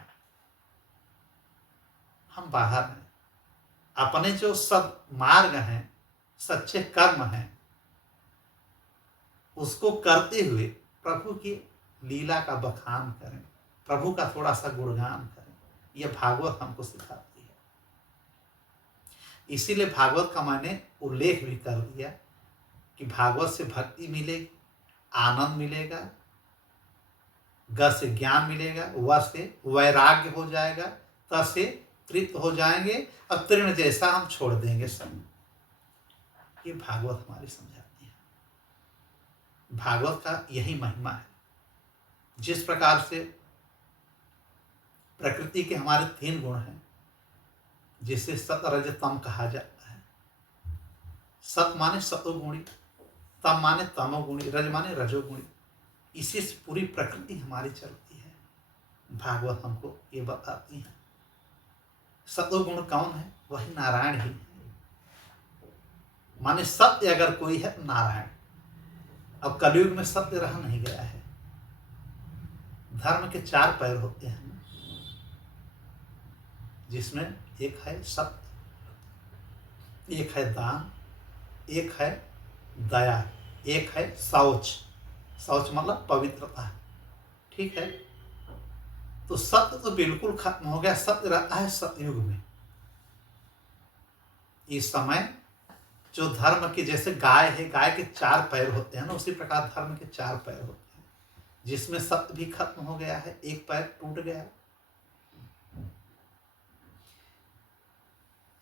हम बाहर आए। अपने जो सद्मार्ग हैं, सच्चे कर्म हैं, उसको करते हुए प्रभु की लीला का बखान करें, प्रभु का थोड़ा सा गुणगान करें। यह भागवत हमको सिखाती है। इसीलिए भागवत का मैंने उल्लेख भी कर दिया कि भागवत से भक्ति मिलेगी, आनंद मिलेगा, ग से ज्ञान मिलेगा, व से वैराग्य हो जाएगा, त से तृप्त हो जाएंगे, और तृण जैसा हम छोड़ देंगे सब। ये भागवत हमारी समझाती है। भागवत का यही महिमा है। जिस प्रकार से प्रकृति के हमारे 3 गुण हैं, जिसे सत, रज, तम कहा जाता है। सत माने सतोगुणी, तम माने तमोगुणी, रज माने रजोगुणी। इसी से पूरी प्रकृति हमारी चलती है। भागवत हमको ये बताती है। सतोगुण कौन है? वही नारायण ही है। माने सत्य अगर कोई है, नारायण। अब कलयुग में सत्य रह नहीं गया है। धर्म के 4 पैर होते हैं, जिसमें एक है सत्य, एक है दान, एक है दया, एक है शौच। शौच मतलब पवित्रता, ठीक है। तो सत्य तो बिल्कुल खत्म हो गया, सत्य रहता है सतयुग में। इस समय जो धर्म के, जैसे गाय है, गाय के 4 पैर होते हैं ना, उसी प्रकार धर्म के 4 पैर होते हैं, जिसमें सत्य भी खत्म हो गया है, एक पैर टूट गया,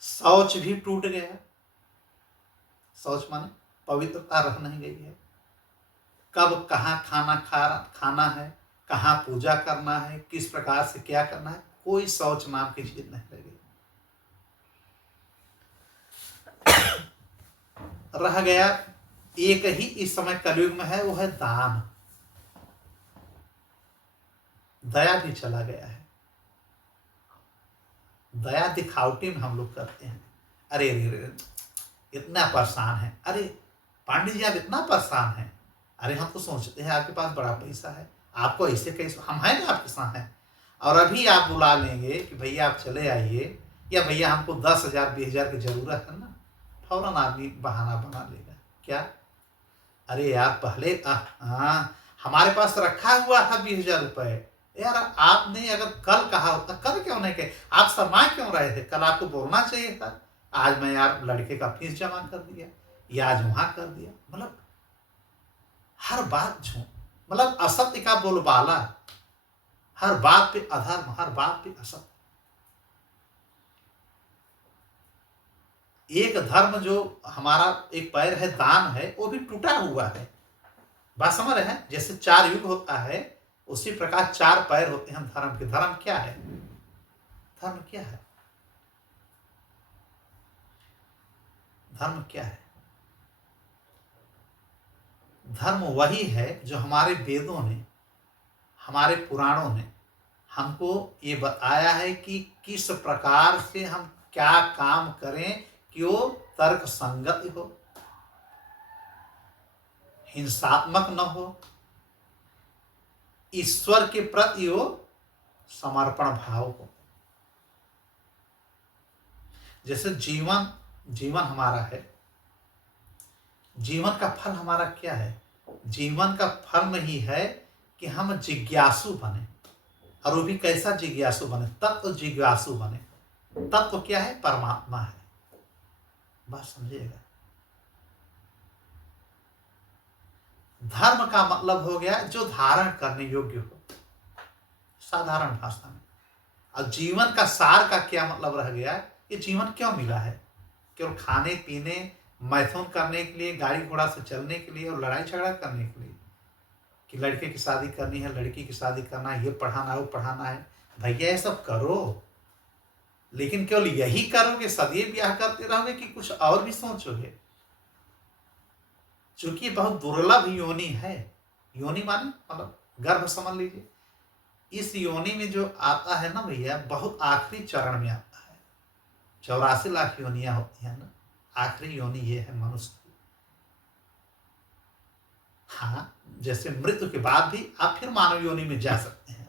शौच भी टूट गया। शौच माने पवित्रता रह नहीं गई है। कब कहाँ खाना है, कहाँ पूजा करना है, किस प्रकार से क्या करना है, कोई शौच नाम की चीज नहीं रह गई। रह गया एक ही इस समय कलयुग में है, वो है दान। दया भी चला गया है। दया दिखावटी में हम लोग करते हैं। अरे इतना परेशान है, अरे पांडे जी आप इतना परेशान हैं, अरे हम तो सोचते हैं आपके पास बड़ा पैसा है, आपको ऐसे कैसे, हम हैं ना आपके साथ हैं, और अभी आप बुला लेंगे कि भैया आप चले आइए, या भैया हमको 10,000 20,000 की जरूरत है ना, फौरन आदमी बहाना बना लेगा। क्या, अरे यार पहले हाँ हमारे पास रखा हुआ था 20,000 रुपये, यार आपने अगर कल कहा होता, कल क्यों नहीं कहे, आप शर्मा क्यों रहे थे, कल आपको बोलना चाहिए था, आज मैं यार लड़के का फीस जमा कर दिया, या आज वहां कर दिया। मतलब हर बात झूठ, मतलब असत्य का बोलबाला, हर बात पे अधर्म, हर बात पे असत्य। एक धर्म जो हमारा एक पैर है दान है, वो भी टूटा हुआ है। बात समझ रहे हैं, जैसे 4 युग होता है उसी प्रकार 4 पैर होते हैं धर्म के। धर्म क्या है, धर्म क्या है, धर्म क्या है? धर्म वही है जो हमारे वेदों ने, हमारे पुराणों ने हमको ये बताया है कि किस प्रकार से हम क्या काम करें कि वो तर्क संगत हो, हिंसात्मक न हो, ईश्वर के प्रति वो समर्पण भाव हो। जैसे जीवन हमारा है, जीवन का फल हमारा क्या है? जीवन का फल नहीं है कि हम जिज्ञासु बने, और वो भी कैसा जिज्ञासु बने, तत्व जिज्ञासु बने। तत्व क्या है? परमात्मा है। बात समझिएगा। धर्म का मतलब हो गया जो धारण करने योग्य हो, साधारण भाषा में। और जीवन का सार का क्या मतलब रह गया? ये जीवन क्यों मिला है? केवल खाने पीने, मैथुन करने के लिए, गाड़ी घोड़ा से चलने के लिए और लड़ाई झगड़ा करने के लिए, कि लड़के की शादी करनी है, लड़की की शादी करना है, ये पढ़ाना है, वो पढ़ाना है। भैया ये सब करो, लेकिन केवल यही करोगे, सदैव ब्याह करते रहोगे कि कुछ और भी सोचोगे? चूंकि बहुत दुर्लभ योनि है। योनि माने मतलब गर्भ समझ लीजिए। इस योनि में जो आता है ना भैया, बहुत आखिरी चरण में आता है। 84 लाख योनियां होती हैं ना, आखिरी योनि ये है मनुष्य की। हाँ, जैसे मृत्यु के बाद भी आप फिर मानव योनि में जा सकते हैं।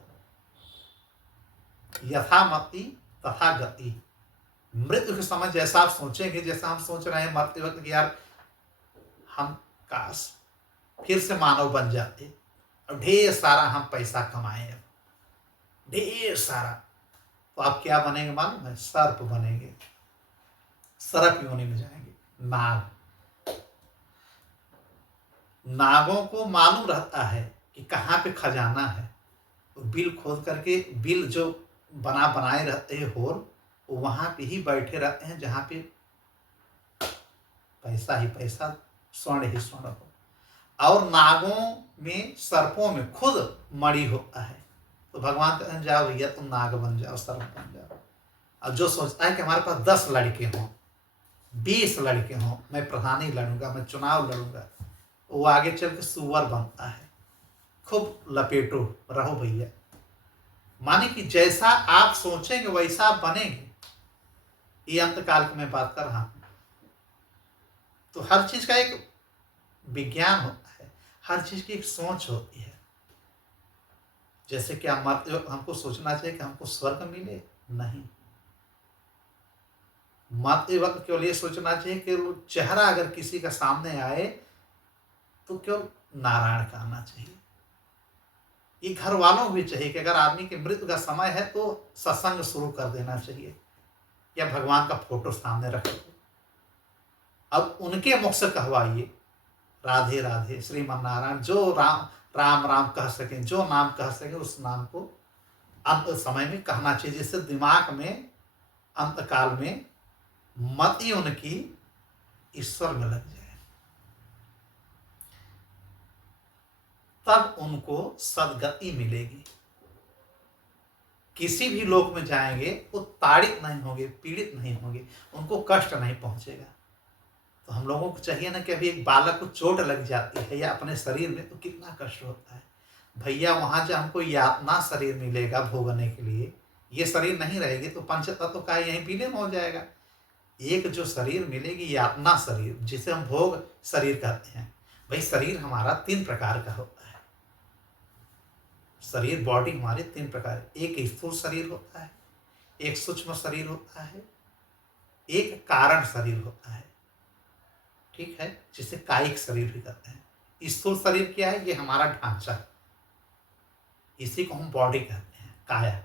यथा मति तथा गति। मृत्यु के समय जैसा आप सोचेंगे, जैसा हम सोच रहे हैं मरते वक्त कि यार हम काश फिर से मानव बन जाते और ढेर सारा हम पैसा कमाए, ढेर सारा, तो आप क्या बनेंगे मालूम है? सर्प बनेंगे, सर्प योनि में जाएंगे। नाग, नागों को मालूम रहता है कि कहाँ पे खजाना है, तो बिल खोद करके, बिल जो बनाए रहते हैं होल, वहां पे ही बैठे रहते हैं जहां पे पैसा ही पैसा, स्वर्ण ही स्वर्ण हो। और नागों में, सर्पों में खुद मणि होता है। तो भगवान कहते हैं जाओ भैया तुम नाग बन जाओ, सर्प बन जाओ। अब जो सोचता है कि हमारे पास 10 लड़के हों, 20 लड़के हों, मैं प्रधानी लड़ूंगा, मैं चुनाव लड़ूंगा, वो आगे चल के सुअर बनता है। खूब लपेटो रहो भैया। माने कि जैसा आप सोचेंगे वैसा आप बनेंगे। ये अंतकाल की मैं बात कर रहा हूं। तो हर चीज का एक विज्ञान होता है, हर चीज की एक सोच होती है। जैसे कि हमको सोचना चाहिए कि हमको स्वर्ग मिले, नहीं। मरते वक्त केवल ये सोचना चाहिए कि वो चेहरा अगर किसी का सामने आए तो केवल नारायण का आना चाहिए। ये घर वालों को भी चाहिए कि अगर आदमी की मृत्यु का समय है तो सत्संग शुरू कर देना चाहिए या भगवान का फोटो सामने रख दो। अब उनके मुख से कहवाइए राधे राधे श्रीमन नारायण, जो राम राम राम कह सकें, जो नाम कह सकें उस नाम को अंत समय में कहना चाहिए, जिससे दिमाग में अंतकाल में मति उनकी ईश्वर में लग जाए, तब उनको सदगति मिलेगी। किसी भी लोक में जाएंगे वो ताड़ित नहीं होंगे, पीड़ित नहीं होंगे, उनको कष्ट नहीं पहुंचेगा। तो हम लोगों को चाहिए ना कि अभी एक बालक को चोट लग जाती है या अपने शरीर में, तो कितना कष्ट होता है भैया। वहां जब हमको यातना शरीर मिलेगा भोगने के लिए, ये शरीर नहीं रहेगी तो पंचतत्व का यहीं विलीन हो जाएगा। एक जो शरीर मिलेगी यातना शरीर, जिसे हम भोग शरीर कहते हैं। भाई शरीर हमारा 3 प्रकार का होता है। शरीर बॉडी हमारे 3 प्रकार, एक स्थूल शरीर होता है, एक सूक्ष्म शरीर होता है, एक कारण शरीर होता है, ठीक है, जिसे कायिक शरीर भी कहते हैं। स्थूल शरीर क्या है? ये हमारा ढांचा, इसी को हम बॉडी कहते हैं, काया,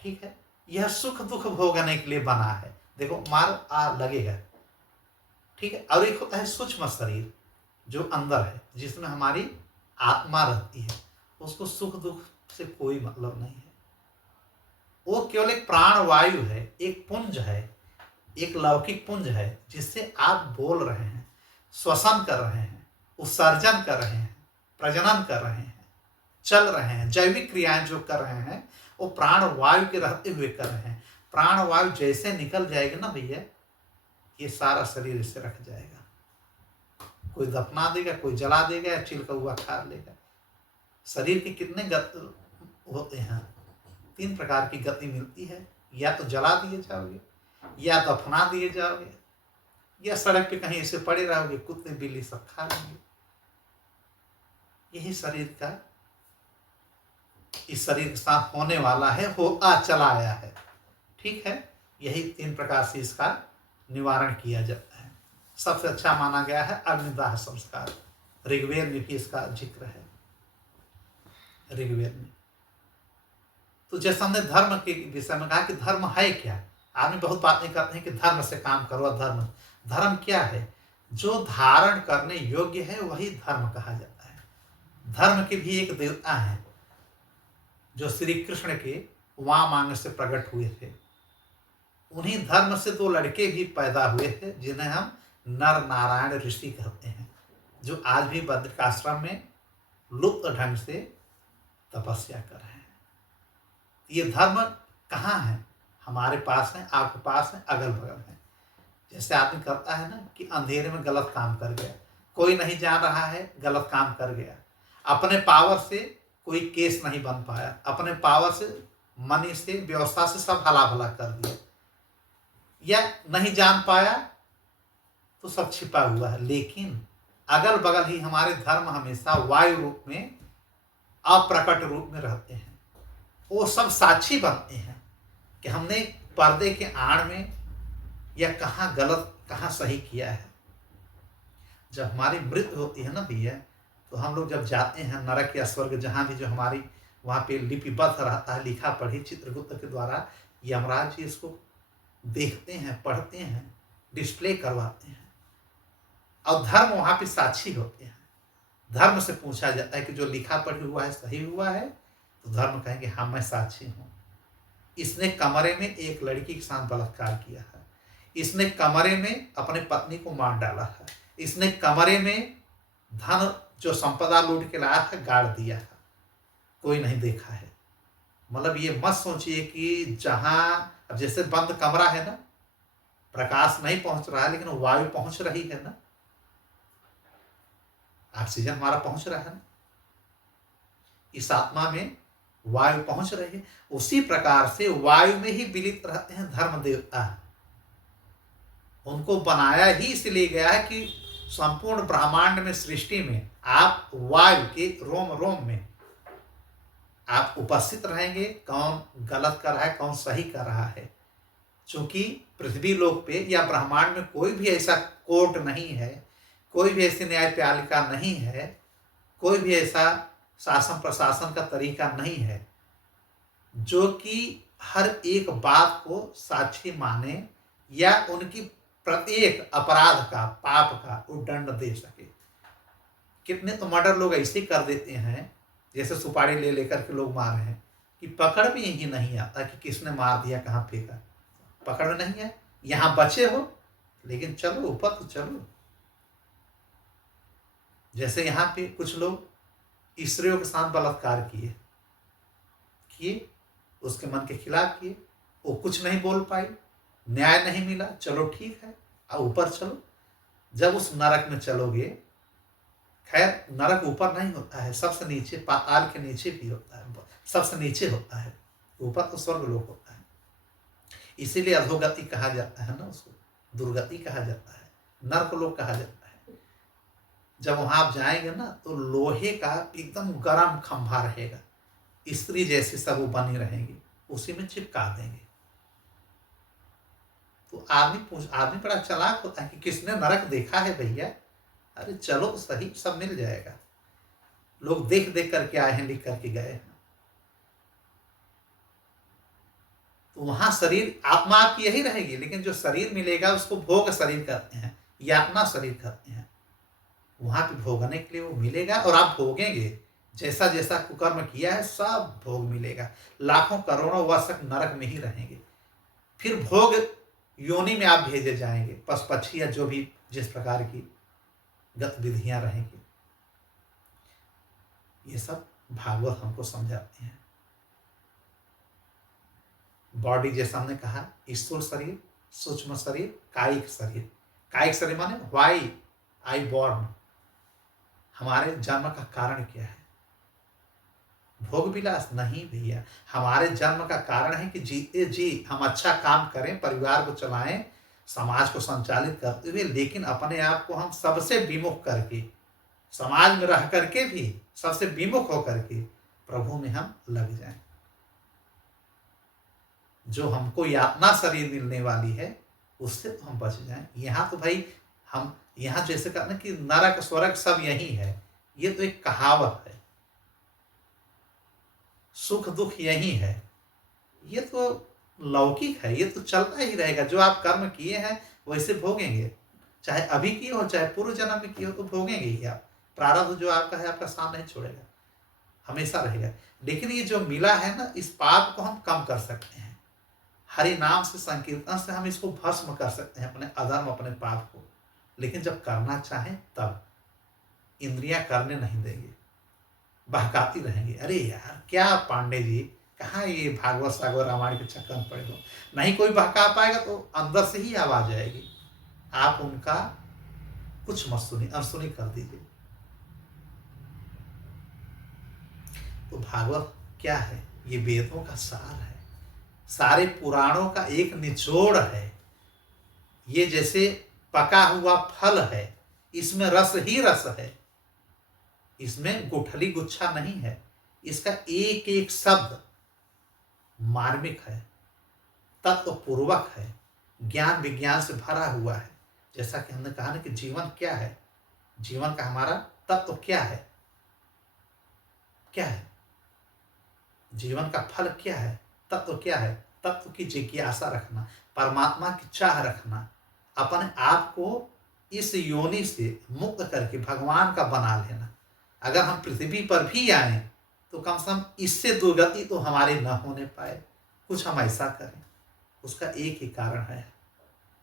ठीक है। यह सुख दुख भोगने के लिए बना है, देखो मार लगेगा, ठीक है। और एक होता है सूक्ष्म शरीर जो अंदर है, जिसमें हमारी आत्मा रहती है, उसको सुख दुख से कोई मतलब नहीं है। वो केवल एक प्राण वायु है, एक पुंज है, एक लौकिक पुंज है, जिससे आप बोल रहे हैं, श्वसन कर रहे हैं, उत्सर्जन कर रहे हैं, प्रजनन कर रहे हैं, चल रहे हैं, जैविक क्रियाएं जो कर रहे हैं वो प्राण वायु के रहते हुए कर रहे हैं। प्राण वायु जैसे निकल जाएगी ना भैया, ये सारा शरीर इससे रख जाएगा। कोई दफना देगा, कोई जला देगा या चिलका हुआ खा लेगा। शरीर के कितने गति होते हैं? 3 प्रकार की गति मिलती है, या तो जला दिए जाओगे, या दफना दिए जाओगे, या सड़क पे कहीं ऐसे पड़े रहोगे, कुत्ते बिल्ली सब खा लेंगे। यही शरीर का, इस शरीर के साथ होने वाला है, होता चला आया है, ठीक है। यही 3 प्रकार से इसका निवारण किया जाता है। सबसे अच्छा माना गया है अग्निदाह संस्कार, ऋग्वेद में भी इसका जिक्र है, ऋग्वेद में। तो जैसे हमने धर्म के विषय में कहा कि धर्म है क्या, आदमी बहुत बातें करते हैं कि धर्म से काम करो। धर्म क्या है? जो धारण करने योग्य है वही धर्म कहा जाता है। धर्म के भी एक देवता हैं जो श्री कृष्ण के वामांग से प्रकट हुए थे। उन्हीं धर्म से 2 लड़के भी पैदा हुए थे, जिन्हें हम नर नारायण ऋषि कहते हैं, जो आज भी बद्रिकाश्रम में लुप्त ढंग से तपस्या कर रहे हैं। ये धर्म कहाँ है? हमारे पास है, आपके पास है, अगल बगल है। जैसे आदमी करता है ना कि अंधेरे में गलत काम कर गया, कोई नहीं जान रहा है, गलत काम कर गया, अपने पावर से कोई केस नहीं बन पाया, अपने पावर से, मनी से, व्यवस्था से सब हला भला कर दिया, या नहीं जान पाया तो सब छिपा हुआ है। लेकिन अगल बगल ही हमारे धर्म हमेशा वायु रूप में, अप्रकट रूप में रहते हैं। वो सब साक्षी बनते हैं कि हमने पर्दे के आड़ में या कहाँ गलत कहाँ सही किया है। जब हमारी मृत्यु होती है ना भैया, तो हम लोग जब जाते हैं नरक या स्वर्ग, जहाँ भी जो हमारी वहाँ पे लिपिबद्ध रहता है, लिखा पढ़ी चित्रगुप्त के द्वारा, यमराज जी इसको देखते हैं, पढ़ते हैं, डिस्प्ले करवाते हैं, और धर्म वहाँ पे साक्षी होते हैं। धर्म से पूछा जाता है कि जो लिखा पढ़ी हुआ है सही हुआ है, तो धर्म कहेंगे हाँ मैं साक्षी हूँ। इसने कमरे में एक लड़की के साथ बलात्कार किया है, इसने कमरे में अपने पत्नी को मार डाला है, इसने कमरे में धन जो संपदा लूट के लाया था गाड़ दिया है, कोई नहीं देखा है। मतलब ये मत सोचिए कि जहाँ, अब जैसे बंद कमरा है ना, प्रकाश नहीं पहुंच रहा है लेकिन वायु पहुंच रही है ना, ऑक्सीजन हमारा पहुंच रहा है ना, इस आत्मा में वायु पहुंच रही है। उसी प्रकार से वायु में ही विलित रहते हैं धर्म देवता। उनको बनाया ही इसलिए गया है कि संपूर्ण ब्रह्मांड में, सृष्टि में आप वायु के रोम रोम में आप उपस्थित रहेंगे। कौन गलत कर रहा है, कौन सही कर रहा है। चूंकि पृथ्वी लोक पे या ब्रह्मांड में कोई भी ऐसा कोर्ट नहीं है, कोई भी ऐसी न्यायपालिका नहीं है, कोई भी ऐसा शासन प्रशासन का तरीका नहीं है जो कि हर एक बात को साक्षी माने या उनकी प्रत्येक अपराध का, पाप का वो दंड दे सके। कितने तो मर्डर लोग ऐसे कर देते हैं, जैसे सुपारी ले लेकर के लोग मार रहे हैं, कि पकड़ भी यही नहीं आता कि किसने मार दिया, कहाँ फेंका, पकड़ में नहीं है। यहाँ बचे हो लेकिन चलो ऊपर तो चलो। जैसे यहाँ पे कुछ लोग स्त्रियों के साथ बलात्कार किए, उसके मन के खिलाफ किए, वो कुछ नहीं बोल पाई, न्याय नहीं मिला, चलो ठीक है अब ऊपर चलो। जब उस नरक में चलोगे, खैर नरक ऊपर नहीं होता है, सबसे नीचे, पाताल के नीचे भी होता है, सबसे नीचे होता है, ऊपर तो स्वर्ग लोक होता है। इसीलिए अधोगति कहा जाता है ना, उसको दुर्गति कहा जाता है, नरक लोक कहा जाता है। जब वहां आप जाएंगे ना तो लोहे का एकदम गर्म खंभा रहेगा, स्त्री जैसी सब वो बनी रहेंगी, उसी में चिपका देंगे। तो आदमी बड़ा चालाक होता है कि किसने नरक देखा है भैया, अरे चलो तो सही, सब मिल जाएगा। लोग देख देख करके आए हैं, लिख करके गए हैं। तो वहां शरीर, आत्मा आपकी यही रहेगी, लेकिन जो शरीर मिलेगा उसको भोग शरीर कहते हैं, यातना शरीर कहते हैं। वहां पे भोगने के लिए वो मिलेगा और आप भोगेंगे। जैसा जैसा कुकर्म किया है सब भोग मिलेगा। लाखों करोड़ों वर्ष तक नरक में ही रहेंगे। फिर भोग योनि में आप भेजे जाएंगे, पशु पक्षी या जो भी जिस प्रकार की गतिविधियां रहेंगी। ये सब भागवत हमको समझाते हैं। बॉडी जैसा हमने कहा, स्थूल शरीर, सूक्ष्म शरीर, कायिक शरीर। कायिक शरीर माने व्हाई आई बॉर्न, हमारे जन्म का कारण क्या है? भोग विलास नहीं भैया, हमारे जन्म का कारण है कि जीते जी हम अच्छा काम करें, परिवार को चलाएं, समाज को संचालित करते हुए, लेकिन अपने आप को हम सबसे विमुख करके, समाज में रह करके भी सबसे विमुख होकर के प्रभु में हम लग जाएं। जो हमको यातना शरीर मिलने वाली है उससे तो हम बच जाएं। यहाँ तो भाई हम यहाँ जैसे कहते कि नरक स्वर्ग सब यही है, ये तो एक कहावत है। सुख दुख यही है, ये तो लौकिक है, ये तो चलता ही रहेगा। जो आप कर्म किए हैं वैसे भोगेंगे, चाहे अभी किए हो चाहे पूर्व जन्म में किए हो, तो भोगेंगे ही आप। प्रारब्ध जो आपका है आपका साथ नहीं छोड़ेगा, हमेशा रहेगा। लेकिन ये जो मिला है ना, इस पाप को हम कम कर सकते हैं। हरि नाम से, संकीर्तन से हम इसको भस्म कर सकते हैं, अपने अधर्म, अपने पाप को। लेकिन जब करना चाहें तब इंद्रियां करने नहीं देंगे, बहकाती रहेंगे। अरे यार क्या पांडे जी, कहाँ ये भागवत सागवत रामायण के चक्कर में पड़े हो। नहीं कोई बहका पाएगा तो अंदर से ही आवाज आएगी, आप उनका कुछ मत सुनिए, अनसुनी कर दीजिए। तो भागवत क्या है? ये वेदों का सार है, सारे पुराणों का एक निचोड़ है। ये जैसे पका हुआ फल है, इसमें रस ही रस है, इसमें गुठली गुच्छा नहीं है। इसका एक एक शब्द मार्मिक है, तत्वपूर्वक है, ज्ञान विज्ञान से भरा हुआ है। जैसा कि हमने कहा ना कि जीवन क्या है, जीवन का हमारा तत्व क्या है, क्या है जीवन का फल, क्या है तत्व, क्या है तत्व की जिज्ञासा रखना, परमात्मा की चाह रखना, अपने आप को इस योनि से मुक्त करके भगवान का बना लेना। अगर हम पृथ्वी पर भी आए तो कम से कम इससे दुर्गति तो हमारे न होने पाए, कुछ हम ऐसा करें। उसका एक ही कारण है,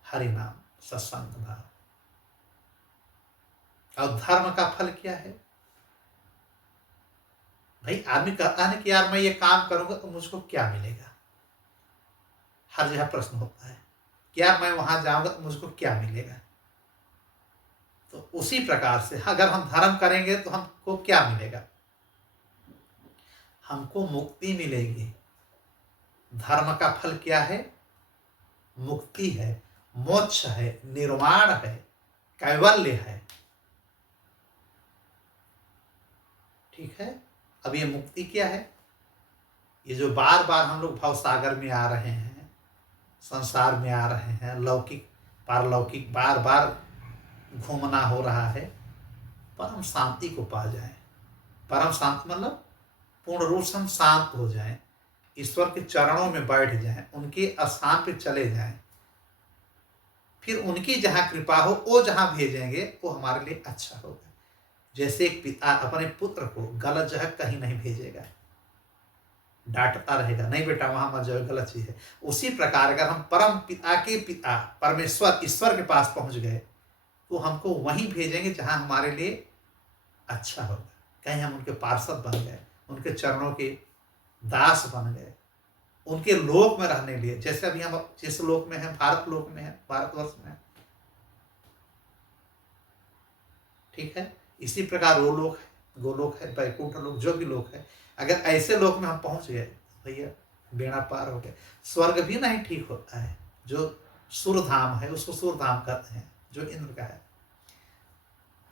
हरि नाम, सत्संग भाव। और धर्म का फल क्या है भाई? आदमी कहता है कि यार मैं ये काम करूंगा तो मुझको क्या मिलेगा, हर जगह प्रश्न होता है कि यार मैं वहां जाऊंगा तो मुझको क्या मिलेगा। तो उसी प्रकार से अगर हम धर्म करेंगे तो हमको क्या मिलेगा? हमको मुक्ति मिलेगी। धर्म का फल क्या है? मुक्ति है, मोक्ष है, निर्वाण है, कैवल्य है। ठीक है, अब ये मुक्ति क्या है? ये जो बार बार हम लोग भव सागर में आ रहे हैं, संसार में आ रहे हैं, लौकिक पारलौकिक बार बार घूमना हो रहा है, परम शांति को पा जाए। परम शांति मतलब पूर्ण रूप से हम शांत हो जाएं, ईश्वर के चरणों में बैठ जाएं, उनके स्थान पे चले जाएं, फिर उनकी जहाँ कृपा हो वो जहाँ भेजेंगे वो हमारे लिए अच्छा होगा। जैसे एक पिता अपने पुत्र को गलत जगह कहीं नहीं भेजेगा, डांटता रहेगा, नहीं बेटा वहां मत जाओ, गलत चीज है। उसी प्रकार अगर हम परम पिता के पिता परमेश्वर ईश्वर के पास पहुंच गए तो हमको वहीं भेजेंगे जहां हमारे लिए अच्छा होगा। कहीं हम उनके पार्षद बन गए, उनके चरणों के दास बन गए, उनके लोक में रहने लिए। जैसे अभी हम जिस लोक में हैं, भारत लोक में है, भारतवर्ष में है, ठीक है। इसी प्रकार वो लोक है, गोलोक है, वैकुंठ लोक, जो भी लोक है, अगर ऐसे लोक में हम पहुंच गए भैया बेड़ा पार हो गए। स्वर्ग भी नहीं ठीक होता है, जो सुरधाम है उसको सुरधाम कहते हैं, जो इंद्र का है,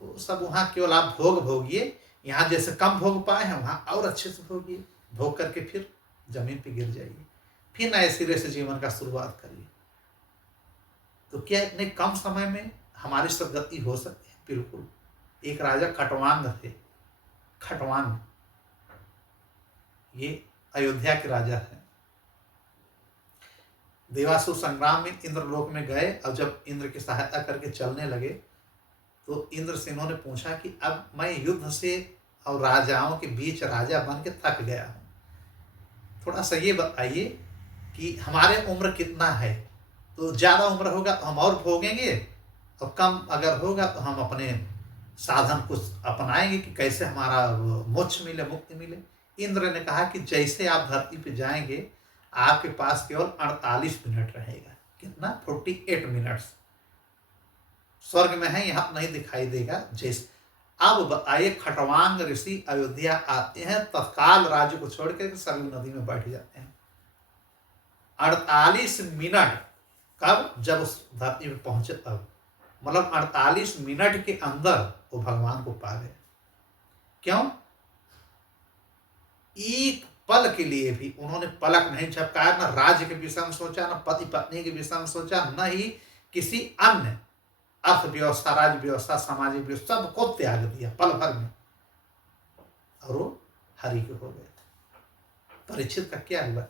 वो सब वहां केवल आप भोग भोगिए। यहाँ जैसे कम भोग पाए हैं वहां और अच्छे से भोगिए, भोग करके फिर जमीन पे गिर जाइए, फिर नए सिरे से जीवन का शुरुआत करिए। तो क्या इतने कम समय में हमारी सदगति हो सकती है? बिल्कुल। एक राजा खटवांग थे, खटवांग, ये अयोध्या के राजा है। देवासुर संग्राम में इंद्रलोक में गए और जब इंद्र की सहायता करके चलने लगे तो इंद्र से इन्होंने पूछा कि अब मैं युद्ध से और राजाओं के बीच राजा बन के थक गया हूँ, थोड़ा सा ये बताइए कि हमारे उम्र कितना है? तो ज़्यादा उम्र होगा तो हम और भोगेंगे, और कम अगर होगा तो हम अपने साधन कुछ अपनाएंगे कि कैसे हमारा मोक्ष मिले, मुक्ति मिले। इंद्र ने कहा कि जैसे आप धरती पे जाएंगे आपके पास केवल 48 मिनट रहेगा। कितना? 48 मिनट्स। स्वर्ग में है, यहाँ नहीं दिखाई देगा। जैसे अब बताइए, खटवांग ऋषि अयोध्या आते हैं, तत्काल राज्य को छोड़ कर सरयू नदी में बैठ जाते हैं। 48 मिनट। कब? जब उस धरती पे पहुंचे तब, मतलब 48 मिनट के अंदर वो भगवान को पा गए। क्यों? एक पल के लिए भी उन्होंने पलक नहीं झपकाया, न राज्य के विषय में सोचा, न पति पत्नी के विषय में सोचा, न ही किसी अन्य अर्थव्यवस्था, राज्य व्यवस्था, सामाजिक व्यवस्था, सबको त्याग दिया पल भर में, और वो हरि के हो गए। परीक्षित का क्या हुआ?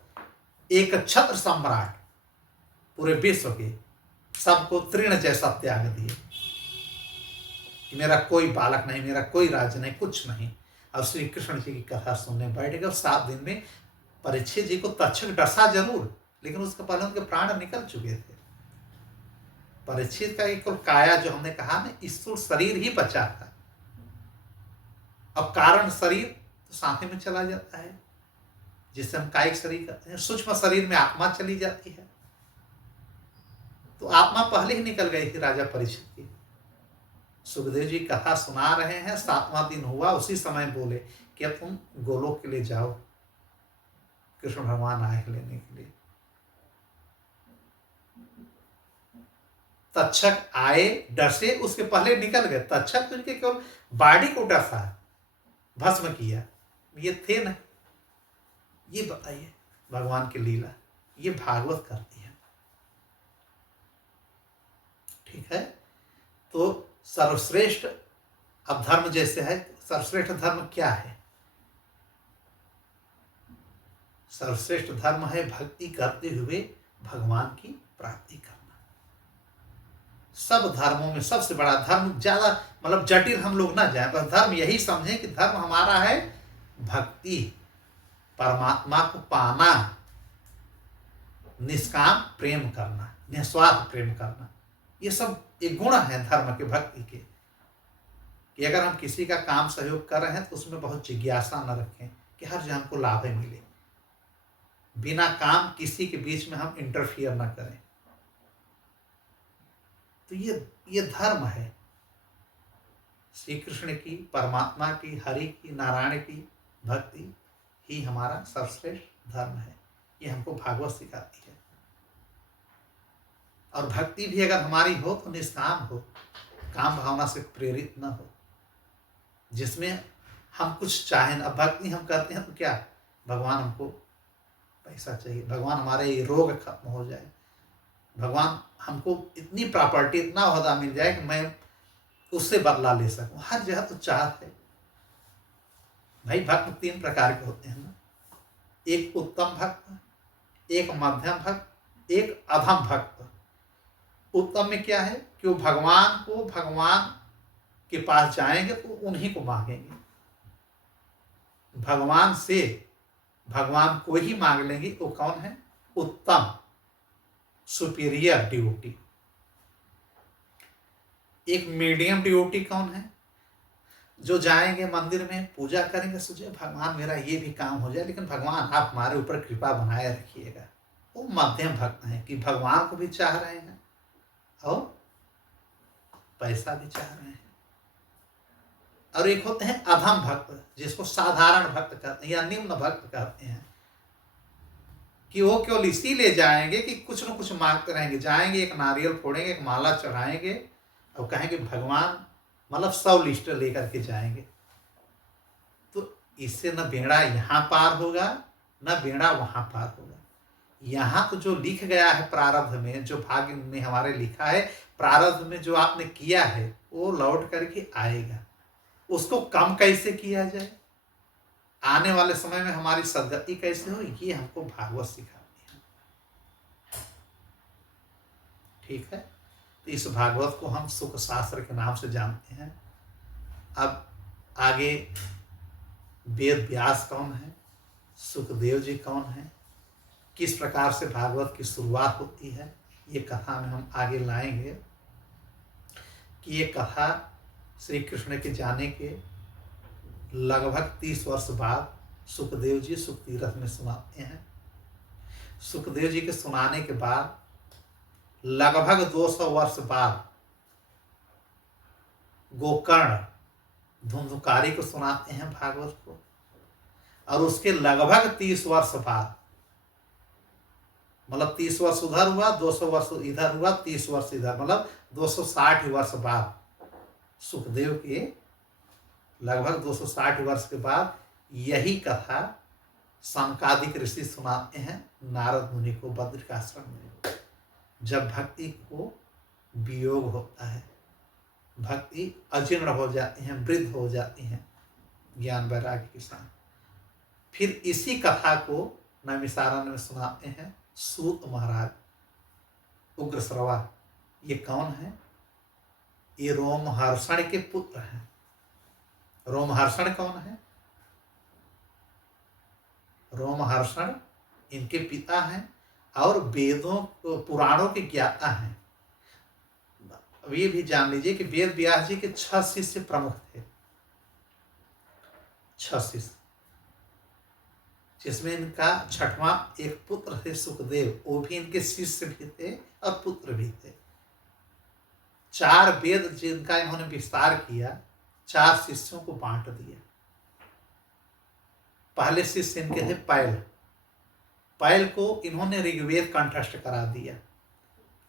एक छत्र सम्राट पूरे विश्व के सबको तृण जैसा त्याग दिए कि मेरा कोई बालक नहीं, मेरा कोई राज्य नहीं, कुछ नहीं। और श्री कृष्ण जी की कथा सुनने बैठ गए। 7 दिन में परीक्षित जी को तक्षक डसा जरूर, लेकिन उसके पहले उनके प्राण निकल चुके थे। परीक्षित का एक काया, जो हमने कहा ना, स्थूल शरीर ही बचा था। अब कारण शरीर तो साथ में चला जाता है, जिससे हम कायिक शरीर कहते हैं। सूक्ष्म शरीर में आत्मा चली जाती है, तो आत्मा पहले ही निकल गई थी राजा परीक्षित की। सुखदेव जी कथा सुना रहे हैं, 7वां दिन हुआ, उसी समय बोले कि अब तुम गोलोक के लिए जाओ, कृष्ण भगवान आए लेने के लिए। तक्षक आए, डसे, उसके पहले निकल गए। तक्षक तो इनके केवल बॉडी को डसा, भस्म किया, ये थे ना। ये बताइए भगवान की लीला, ये भागवत करती है। ठीक है, तो सर्वश्रेष्ठ, अब धर्म जैसे है, सर्वश्रेष्ठ धर्म क्या है? सर्वश्रेष्ठ धर्म है भक्ति करते हुए भगवान की प्राप्ति करना। सब धर्मों में सबसे बड़ा धर्म, ज्यादा मतलब जटिल हम लोग ना जाए, बस धर्म यही समझें कि धर्म हमारा है भक्ति, परमात्मा को पाना, निष्काम प्रेम करना, निस्वार्थ प्रेम करना। ये सब एक गुण है धर्म के, भक्ति के, कि अगर हम किसी का काम सहयोग कर रहे हैं तो उसमें बहुत जिज्ञासा न रखें कि हर जगह हमको लाभ ही मिले। बिना काम किसी के बीच में हम इंटरफियर ना करें। तो ये धर्म है श्री कृष्ण की, परमात्मा की, हरि की, नारायण की भक्ति ही हमारा सर्वश्रेष्ठ धर्म है। ये हमको भागवत सिखाती है। और भक्ति भी अगर हमारी हो तो निष्काम हो, काम भावना से प्रेरित न हो, जिसमें हम कुछ चाहें। अब भक्ति हम करते हैं तो क्या, भगवान हमको पैसा चाहिए, भगवान हमारे ये रोग खत्म हो जाए, भगवान हमको इतनी प्रॉपर्टी, इतना ओहदा मिल जाए कि मैं उससे बदला ले सकूं। हर जगह तो चाहत है भाई। भक्त 3 प्रकार के होते हैं ना, एक उत्तम भक्त, एक मध्यम भक्त, एक अधम भक्त। उत्तम में क्या है कि वो भगवान के पास जाएंगे तो उन्हीं को मांगेंगे, भगवान से भगवान को ही मांग लेंगे। वो कौन है? उत्तम, सुपीरियर डिवोटी। एक मीडियम डिवोटी कौन है? जो जाएंगे मंदिर में, पूजा करेंगे, सोचे भगवान मेरा ये भी काम हो जाए, लेकिन भगवान आप हमारे ऊपर कृपा बनाए रखिएगा। वो मध्यम भक्त हैं कि भगवान को भी चाह रहे हैं और पैसा भी चाह रहे हैं। और एक होते हैं अधम भक्त, जिसको साधारण भक्त कहते हैं या निम्न भक्त कहते हैं, कि वो केवल इसीलिए जाएंगे कि कुछ न कुछ मांगते रहेंगे। जाएंगे, एक नारियल फोड़ेंगे, एक माला चढ़ाएंगे और कहेंगे भगवान, मतलब 100 लिस्ट लेकर के जाएंगे। तो इससे न बेड़ा यहाँ पार होगा, न बेड़ा वहाँ पार होगा। यहाँ तो जो लिख गया है प्रारब्ध में, जो भाग्य में हमारे लिखा है, प्रारब्ध में जो आपने किया है वो लौट करके आएगा। उसको कम कैसे किया जाए, आने वाले समय में हमारी सद्गति कैसे हो, ये हमको भागवत सिखाती है। ठीक है, तो इस भागवत को हम सुख शास्त्र के नाम से जानते हैं। अब आगे वेद व्यास कौन है, सुखदेव जी कौन है, किस प्रकार से भागवत की शुरुआत होती है, ये कथा में हम आगे लाएंगे। कि ये कथा श्री कृष्ण के जाने के लगभग 30 वर्ष बाद सुखदेव जी सुख तीरथ में सुनाते हैं। सुखदेव जी के सुनाने के बाद लगभग 200 वर्ष बाद गोकर्ण धुंधुकारी को सुनाते हैं भागवत को, और उसके लगभग 30 वर्ष बाद, मतलब 30 वर्ष उधर हुआ, 200 वर्ष इधर हुआ, 30 वर्ष इधर, मतलब 260 वर्ष बाद, सुखदेव के लगभग 260 वर्ष के बाद यही कथा सनकादिक ऋषि सुनाते हैं नारद मुनि को बद्रिकाश्रम में। जब भक्ति को वियोग होता है, भक्ति अजीर्ण हो जाती है, वृद्ध हो जाती है ज्ञान वैराग्य के साथ, फिर इसी कथा को नैमिषारण्य में सुनाते हैं सूत महाराज उग्रश्रवा। ये कौन है? ये रोमहर्षण के पुत्र हैं। रोमहर्षण कौन है? रोमहर्षण इनके पिता हैं और वेदों पुराणों के ज्ञाता हैं। अब ये भी जान लीजिए कि वेद व्यास जी के 6 शिष्य प्रमुख थे, 6 शिष्य, जिसमें इनका 6वां एक पुत्र थे सुखदेव, वो भी इनके शिष्य भी थे और पुत्र भी थे। 4 वेद जिनका इन्होंने विस्तार किया, 4 शिष्यों को बांट दिया। पहले शिष्य इनके थे पैल। पैल को इन्होंने ऋग्वेद कंठस्थ करा दिया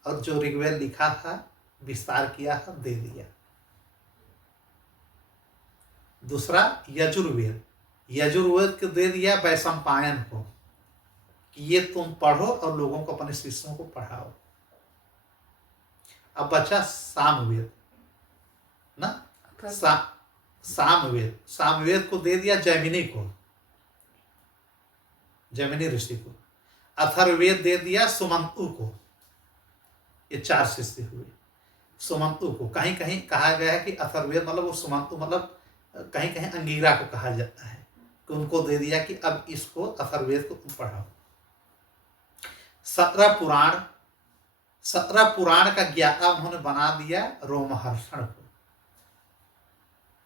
और जो ऋग्वेद लिखा था, विस्तार किया था, दे दिया। दूसरा यजुर्वेद, यजुर्वेद को दे दिया वैशंपायन को कि ये तुम पढ़ो और लोगों को, अपने शिष्यों को पढ़ाओ। अब बचा सामवेद ना, सामवेद, सामवेद को दे दिया जैमिनी को, जैमिनी ऋषि को। अथर्ववेद दे दिया सुमंतु को। ये 4 शिष्य हुए। सुमंतु को कहीं कहीं कहा गया है कि अथर्ववेद मतलब वो सुमंतु मतलब कहीं कहीं अंगीरा को कहा जाता है, कि उनको दे दिया कि अब इसको अथर्ववेद को तुम पढ़ाओ। 17 पुराण का ज्ञाता उन्होंने बना दिया रोमहर्षण को।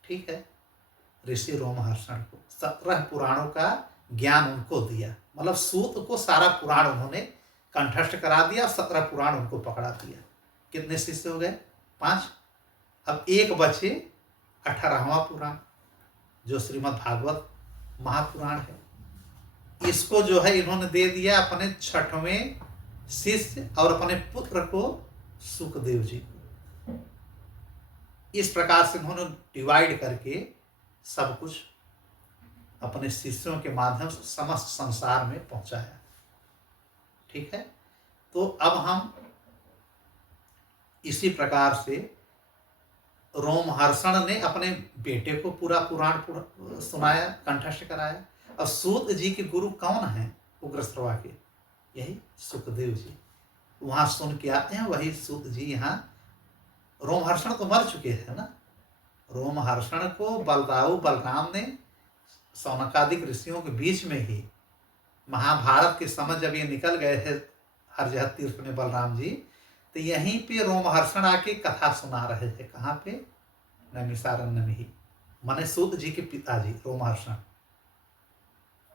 ठीक है, ऋषि रोमहर्षण को 17 पुराणों का ज्ञान उनको दिया, मतलब सूत को सारा पुराण उन्होंने कंठस्थ करा दिया, 17 पुराण उनको पकड़ा दिया। कितने शिष्य हो गए? 5। अब एक बचे 18वां पुराण, जो श्रीमद् भागवत महापुराण है। इसको जो है इन्होंने दे दिया अपने 6वें शिष्य और अपने पुत्र को सुखदेव जी को। इस प्रकार से उन्होंने डिवाइड करके सब कुछ अपने शिष्यों के माध्यम से समस्त संसार में पहुंचाया। ठीक है, तो अब हम इसी प्रकार से रोमहर्षण ने अपने बेटे को पूरा पुराण सुनाया, कंठस्थ कराया। और सूत जी के गुरु कौन हैं उग्रश्रवा के? यही सुखदेव जी। वहां सुन के आते हैं, वही सूत जी यहाँ। रोमहर्षण तो मर चुके हैं ना। रोमहर्षण को बलदाऊ बलराम ने सौनकादिक ऋषियों के बीच में ही, महाभारत के समय जब ये निकल गए थे हरजह तीर्थ में बलराम जी, तो यहीं पे रोमहर्षण आके कथा सुना रहे थे। कहाँ पे? नैमिषारण्य में ही। माने सूत जी के पिताजी रोमहर्षण,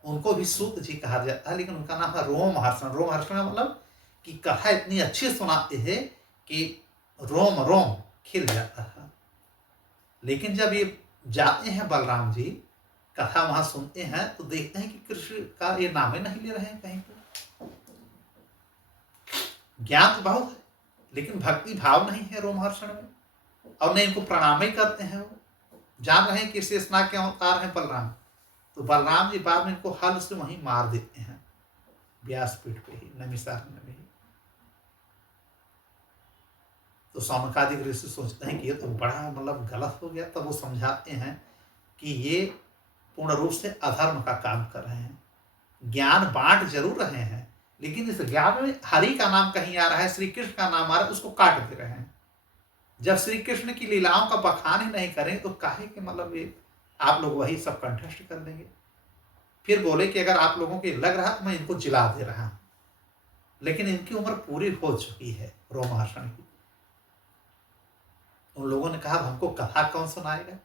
उनको भी सूत जी कहा जाता है, लेकिन उनका नाम है रोमहर्षण। रोमहर्षण का मतलब कि कथा इतनी अच्छी सुनाते थे कि रोम रोम खिल जाता था। लेकिन जब ये जाते हैं बलराम जी, कथा वहां सुनते हैं, तो देखते हैं कि कृष्ण का ये नाम ही नहीं ले रहे हैं कहीं पर। ज्ञान तो बहुत है, लेकिन भक्ति भाव नहीं है रोमहर्षण में, और नहीं इनको प्रणाम ही करते हैं। वो जान रहे हैं कि शेषनाग के अवतार हैं बलराम, तो बलराम जी बाद में इनको हल से वहीं मार देते हैं, व्यासपीठ पे ही, नैमिषारण्य में ही। तो सौनकादिक ऋषि सोचते हैं कि ये तो बड़ा मतलब गलत हो गया। तब वो समझाते हैं कि ये पूर्ण रूप से अधर्म का काम कर रहे हैं। ज्ञान बांट जरूर रहे हैं, लेकिन इस ज्ञान में हरि का नाम कहीं आ रहा है, श्री कृष्ण का नाम आ रहा है, उसको काट दे रहे हैं। जब श्री कृष्ण की लीलाओं का बखान ही नहीं करें, तो काहे के मतलब ये आप लोग वही सब कंठस्थ कर देंगे। फिर बोले कि अगर आप लोगों के लग रहा तो मैं इनको जिला दे रहा हूं, लेकिन इनकी उम्र पूरी हो चुकी है रोमहर्षण की। उन लोगों ने कहा हमको कथा कौन सुनाएगा?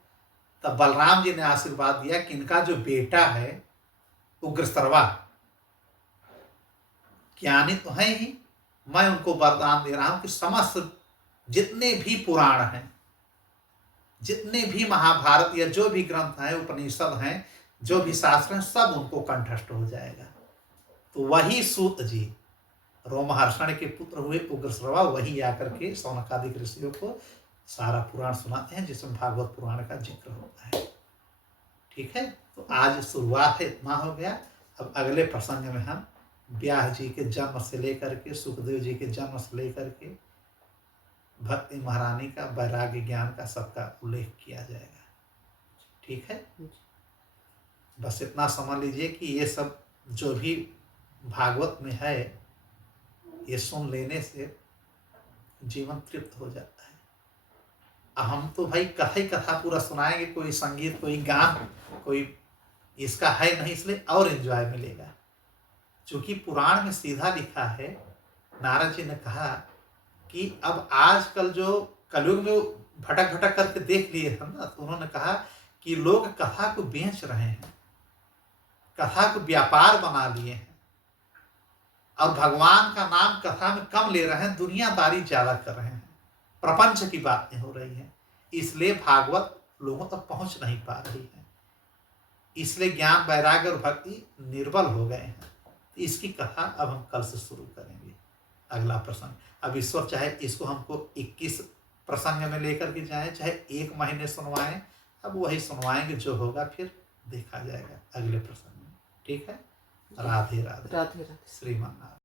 तब बलराम जी ने आशीर्वाद दिया कि इनका जो बेटा है उग्रश्रवा, ज्ञानी तो है ही, मैं उनको वरदान दे रहा हूं कि समस्त जितने भी पुराण हैं, जितने भी महाभारत या जो भी ग्रंथ हैं, उपनिषद हैं, जो भी शास्त्र हैं, सब उनको कंठस्थ हो जाएगा। तो वही सूत जी, रोमहर्षण के पुत्र हुए उग्रश्रवा, वही आकर के सौनकादिक ऋषियों को सारा पुराण सुनाते हैं, जिसमें भागवत पुराण का जिक्र होता है। ठीक है, तो आज शुरुआत है, इतना हो गया। अब अगले प्रसंग में हम व्यास जी के जन्म से लेकर के, सुखदेव जी के जन्म से लेकर के भक्ति महारानी का, वैराग्य ज्ञान का, सबका उल्लेख किया जाएगा। ठीक है, बस इतना समझ लीजिए कि ये सब जो भी भागवत में है, ये सुन लेने से जीवन तृप्त हो जाता है। हम तो भाई कथा ही कथा पूरा सुनाएंगे, कोई संगीत, कोई गान, कोई इसका है नहीं, इसलिए और एंजॉय मिलेगा। क्योंकि पुराण में सीधा लिखा है, नारद जी ने कहा कि अब आजकल जो कलयुग में भटक भटक करके देख लिए हम ना, तो उन्होंने कहा कि लोग कथा को बेच रहे हैं, कथा को व्यापार बना लिए हैं, और भगवान का नाम कथा में कम ले रहे हैं, दुनियादारी ज्यादा कर रहे हैं, प्रपंच की बातें हो रही हैं। इसलिए भागवत लोगों तक पहुंच नहीं पा रही है, इसलिए ज्ञान, वैराग्य और भक्ति निर्बल हो गए हैं। इसकी कथा अब हम कल से शुरू करेंगे, अगला प्रसंग। अब ईश्वर चाहे इसको हमको 21 प्रसंग में लेकर के जाएं, चाहे 1 महीने सुनवाएं, अब वही सुनवाएंगे, जो होगा फिर देखा जाएगा अगले प्रसंग में। ठीक है, राधे राधे, राधे राधे। श्रीमान।